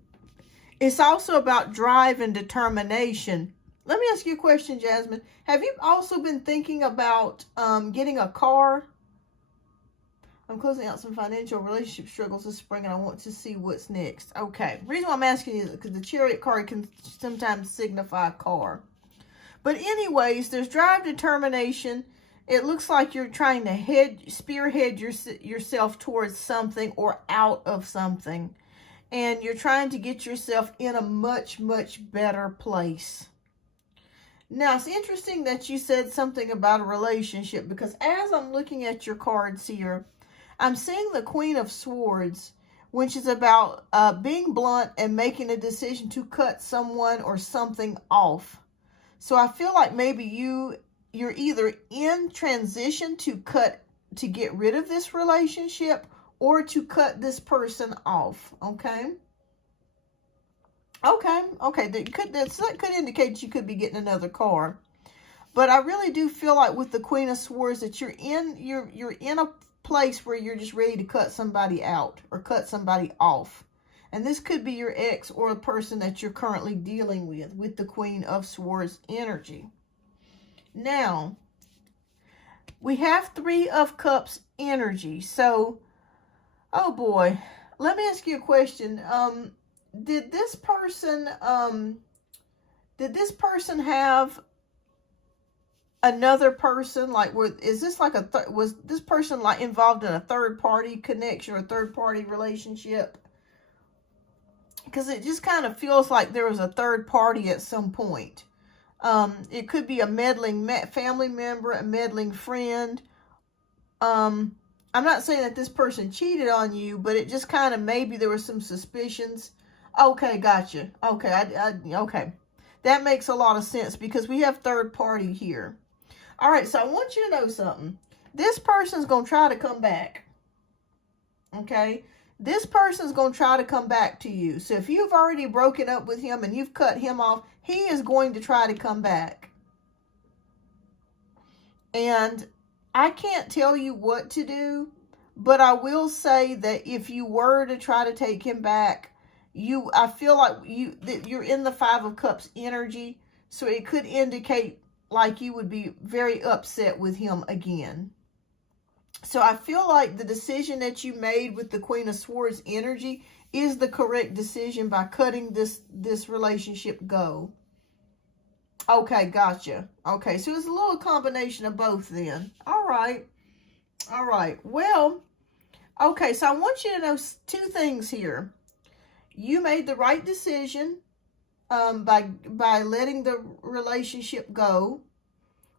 It's also about drive and determination. Let me ask you a question, Jasmine. Have you also been thinking about getting a car? I'm closing out some financial relationship struggles this spring, and I want to see what's next. Okay. The reason why I'm asking you is because the Chariot card can sometimes signify a car. But anyways, there's drive, determination. It looks like you're trying to spearhead yourself towards something or out of something. And you're trying to get yourself in a much, much better place. Now, it's interesting that you said something about a relationship, because as I'm looking at your cards here, I'm seeing the Queen of Swords, which is about being blunt and making a decision to cut someone or something off. So I feel like maybe you're either in transition to get rid of this relationship or to cut this person off, okay? Okay, that could indicate you could be getting another car. But I really do feel like with the Queen of Swords that you're in a place where you're just ready to cut somebody out or cut somebody off. And this could be your ex or a person that you're currently dealing with the Queen of Swords energy. Now, we have Three of Cups energy. So, oh boy, let me ask you a question. Did this person have another person? Like, is this like was this person like involved in a third party connection or a third party relationship? Because it just kind of feels like there was a third party at some point. It could be a meddling family member, a meddling friend. I'm not saying that this person cheated on you, but it just kind of, maybe there were some suspicions. Okay, gotcha. Okay, okay. That makes a lot of sense because we have third party here. All right, so I want you to know something. This person's going to try to come back. Okay? This person's going to try to come back to you. So if you've already broken up with him and you've cut him off, he is going to try to come back. And I can't tell you what to do, but I will say that if you were to try to take him back, I feel like you're in the Five of Cups energy, so it could indicate like you would be very upset with him again. So I feel like the decision that you made with the Queen of Swords energy is the correct decision by cutting this relationship go. Okay, gotcha. Okay, so it's a little combination of both then. All right. All right. Well, okay, so I want you to know two things here. You made the right decision by letting the relationship go,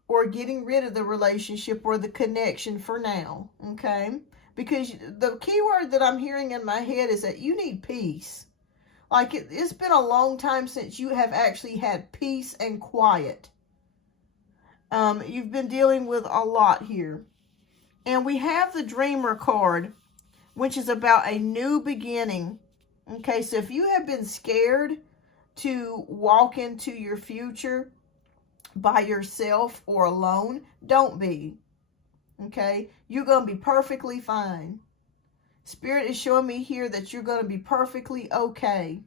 or getting rid of the relationship or the connection for now, okay? Because the key word that I'm hearing in my head is that you need peace. Like it's been a long time since you have actually had peace and quiet. You've been dealing with a lot here. And we have the Dreamer card, which is about a new beginning. Okay, so if you have been scared to walk into your future by yourself or alone, don't be. Okay, you're going to be perfectly fine. Spirit is showing me here that you're going to be perfectly okay.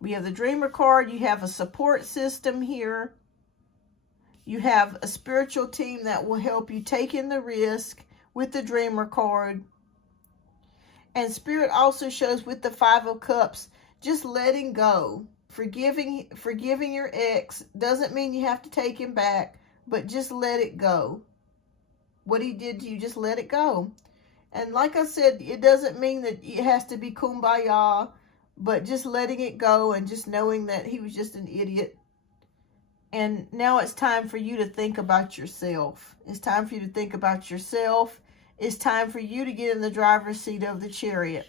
We have the Dreamer card. You have a support system here. You have a spiritual team that will help you take in the risk with the Dreamer card. And Spirit also shows with the Five of Cups, just letting go. Forgiving your ex doesn't mean you have to take him back, but just let it go. What he did to you, just let it go. And like I said, it doesn't mean that it has to be kumbaya, but just letting it go and just knowing that he was just an idiot. And now it's time for you to think about yourself. It's time for you to think about yourself. It's time for you to get in the driver's seat of the chariot.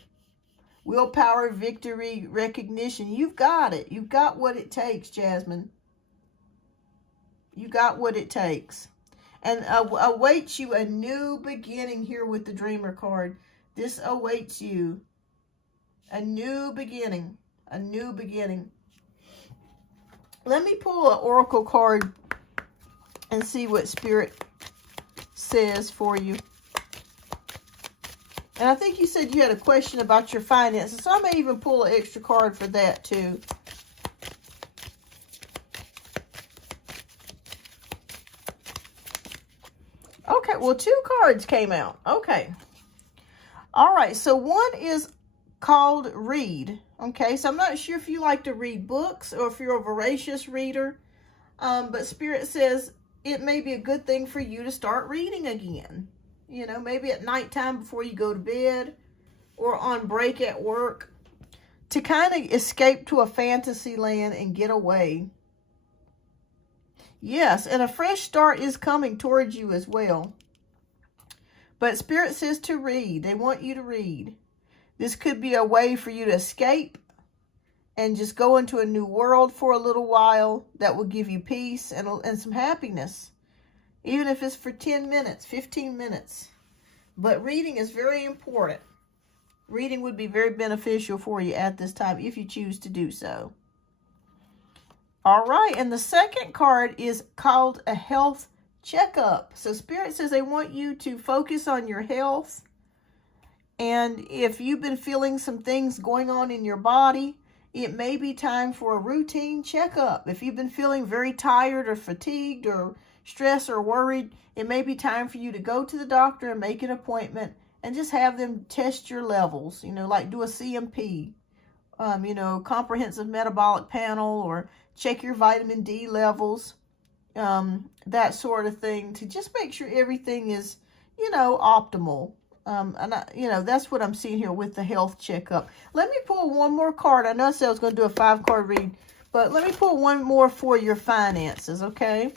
Willpower, victory, recognition. You've got it. You've got what it takes, Jasmine. You got what it takes. And awaits you a new beginning here with the Dreamer card. This awaits you. A new beginning. A new beginning. Let me pull an oracle card and see what Spirit says for you. And I think you said you had a question about your finances, so I may even pull an extra card for that too. Okay, well, two cards came out. Okay. All right, so one is called Read. Okay, so I'm not sure if you like to read books or if you're a voracious reader, but Spirit says it may be a good thing for you to start reading again. You know, maybe at nighttime before you go to bed or on break at work, to kind of escape to a fantasy land and get away. Yes, and a fresh start is coming towards you as well. But Spirit says to read. They want you to read. This could be a way for you to escape and just go into a new world for a little while that will give you peace and some happiness. Even if it's for 10 minutes, 15 minutes. But reading is very important. Reading would be very beneficial for you at this time if you choose to do so. All right, and the second card is called a health checkup. So Spirit says they want you to focus on your health. And if you've been feeling some things going on in your body, it may be time for a routine checkup. If you've been feeling very tired or fatigued or stressed or worried, it may be time for you to go to the doctor and make an appointment and just have them test your levels, like do a CMP, comprehensive metabolic panel, or check your vitamin D levels, that sort of thing, to just make sure everything is, optimal. That's what I'm seeing here with the health checkup. Let me pull one more card. I know I said I was going to do a 5-card read, but let me pull one more for your finances, okay?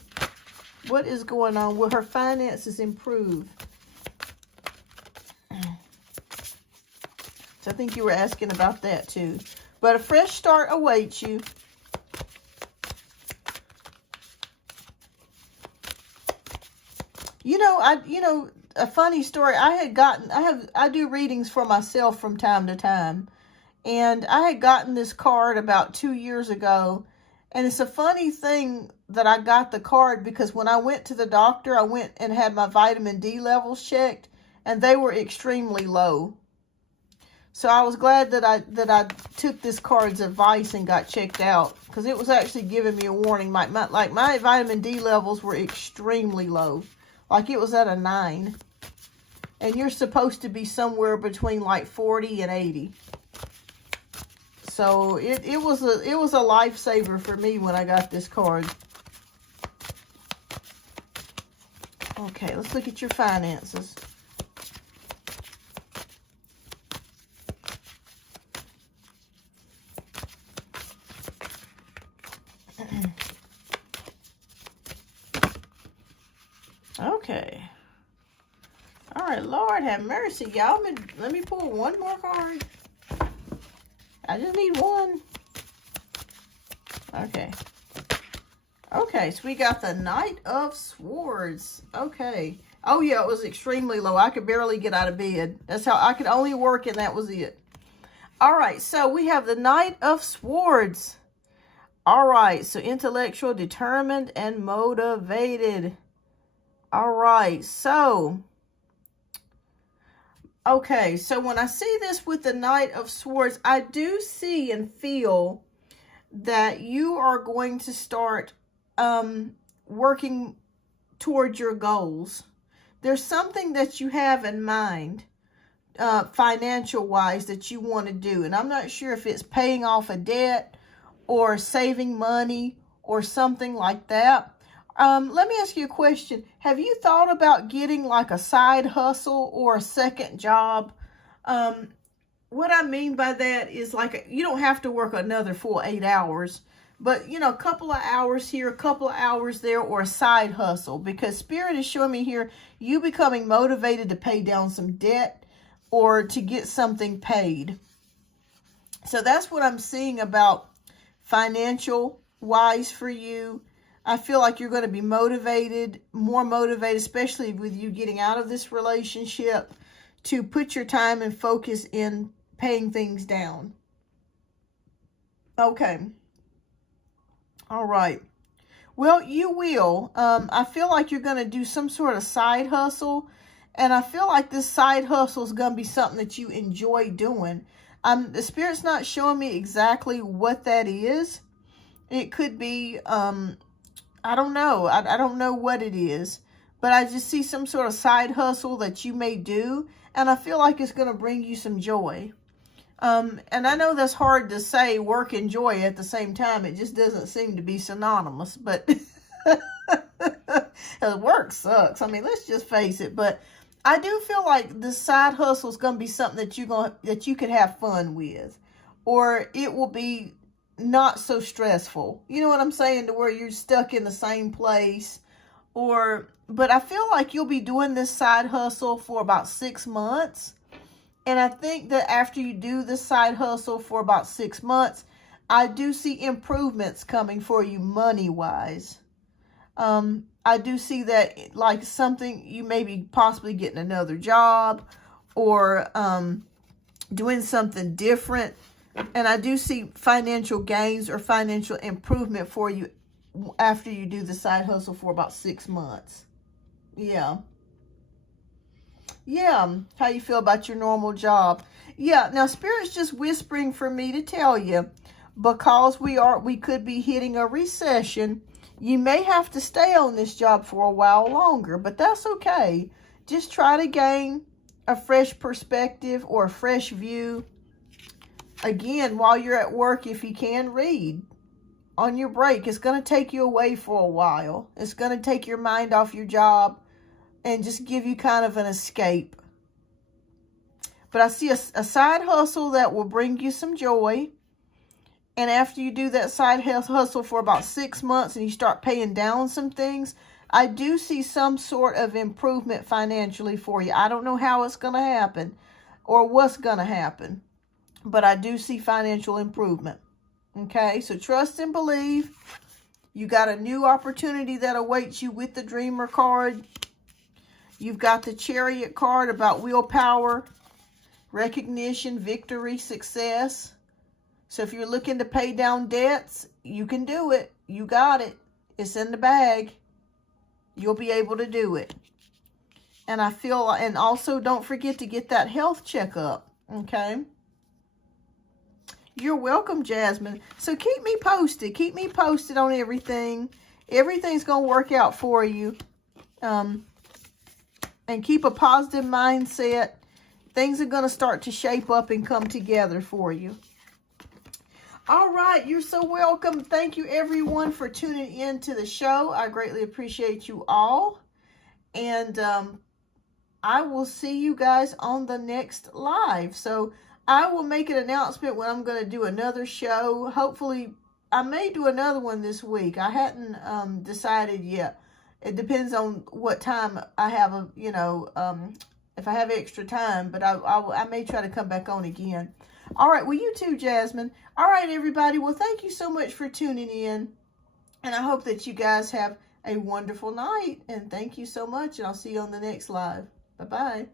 What is going on? Will her finances improve? So I think you were asking about that too. But a fresh start awaits you. A funny story. I do readings for myself from time to time. And I had gotten this card about 2 years ago. And it's a funny thing that I got the card, because when I went to the doctor, I went and had my vitamin D levels checked, and they were extremely low. So I was glad that I took this card's advice and got checked out, because it was actually giving me a warning. My vitamin D levels were extremely low. Like it was at a 9. And you're supposed to be somewhere between like 40 and 80. So it was a lifesaver for me when I got this card. Okay, let's look at your finances. Okay. All right, Lord have mercy, y'all. Let me pull one more card. I just need one. Okay. Okay, so we got the Knight of Swords. Okay. Oh, yeah, it was extremely low. I could barely get out of bed. That's how I could only work, and that was it. All right, so we have the Knight of Swords. All right, so intellectual, determined, and motivated. All right, so... Okay, so when I see this with the Knight of Swords, I do see and feel that you are going to start working towards your goals. There's something that you have in mind, financial-wise, that you want to do. And I'm not sure if it's paying off a debt or saving money or something like that. Let me ask you a question. Have you thought about getting like a side hustle or a second job? What I mean by that is like, you don't have to work another full 8 hours, but a couple of hours here, a couple of hours there, or a side hustle, because Spirit is showing me here, you becoming motivated to pay down some debt or to get something paid. So that's what I'm seeing about financial wise for you. I feel like you're going to be motivated, more motivated, especially with you getting out of this relationship, to put your time and focus in paying things down. Okay. All right. Well, you will. I feel like you're going to do some sort of side hustle, and I feel like this side hustle is going to be something that you enjoy doing. The Spirit's not showing me exactly what that is. It could be... I don't know. I don't know what it is, but I just see some sort of side hustle that you may do, and I feel like it's going to bring you some joy. And I know that's hard to say, work and joy at the same time. It just doesn't seem to be synonymous, but work sucks. I mean, let's just face it. But I do feel like this side hustle is going to be something that you could have fun with, or it will be not so stressful. You know what I'm saying? To where you're stuck in the same place. But I feel like you'll be doing this side hustle for about 6 months. And I think that after you do this side hustle for about 6 months, I do see improvements coming for you money-wise. I do see that like something, you may be possibly getting another job, or doing something different. And I do see financial gains or financial improvement for you after you do the side hustle for about 6 months. Yeah. Yeah. How you feel about your normal job? Yeah. Now, Spirit's just whispering for me to tell you, because we could be hitting a recession, You may have to stay on this job for a while longer, but that's okay. Just try to gain a fresh perspective or a fresh view. Again, while you're at work, if you can, read on your break. It's going to take you away for a while. It's going to take your mind off your job and just give you kind of an escape. But I see a side hustle that will bring you some joy. And after you do that side hustle for about 6 months and you start paying down some things, I do see some sort of improvement financially for you. I don't know how it's going to happen or what's going to happen, but I do see financial improvement. Okay, so trust and believe. You got a new opportunity that awaits you with the Dreamer card. You've got the Chariot card about willpower, recognition, victory, success. So if you're looking to pay down debts, you can do it. You got it. It's in the bag. You'll be able to do it. And I feel, and also don't forget to get that health checkup. Okay. You're welcome, Jasmine. So keep me posted. Keep me posted on everything. Everything's going to work out for you. And keep a positive mindset. Things are going to start to shape up and come together for you. All right, you're so welcome. Thank you, everyone, for tuning in to the show. I greatly appreciate you all. And I will see you guys on the next live. So I will make an announcement when I'm going to do another show. Hopefully, I may do another one this week. I hadn't decided yet. It depends on what time I have, if I have extra time. But I may try to come back on again. All right, well, you too, Jasmine. All right, everybody. Well, thank you so much for tuning in. And I hope that you guys have a wonderful night. And thank you so much. And I'll see you on the next live. Bye-bye.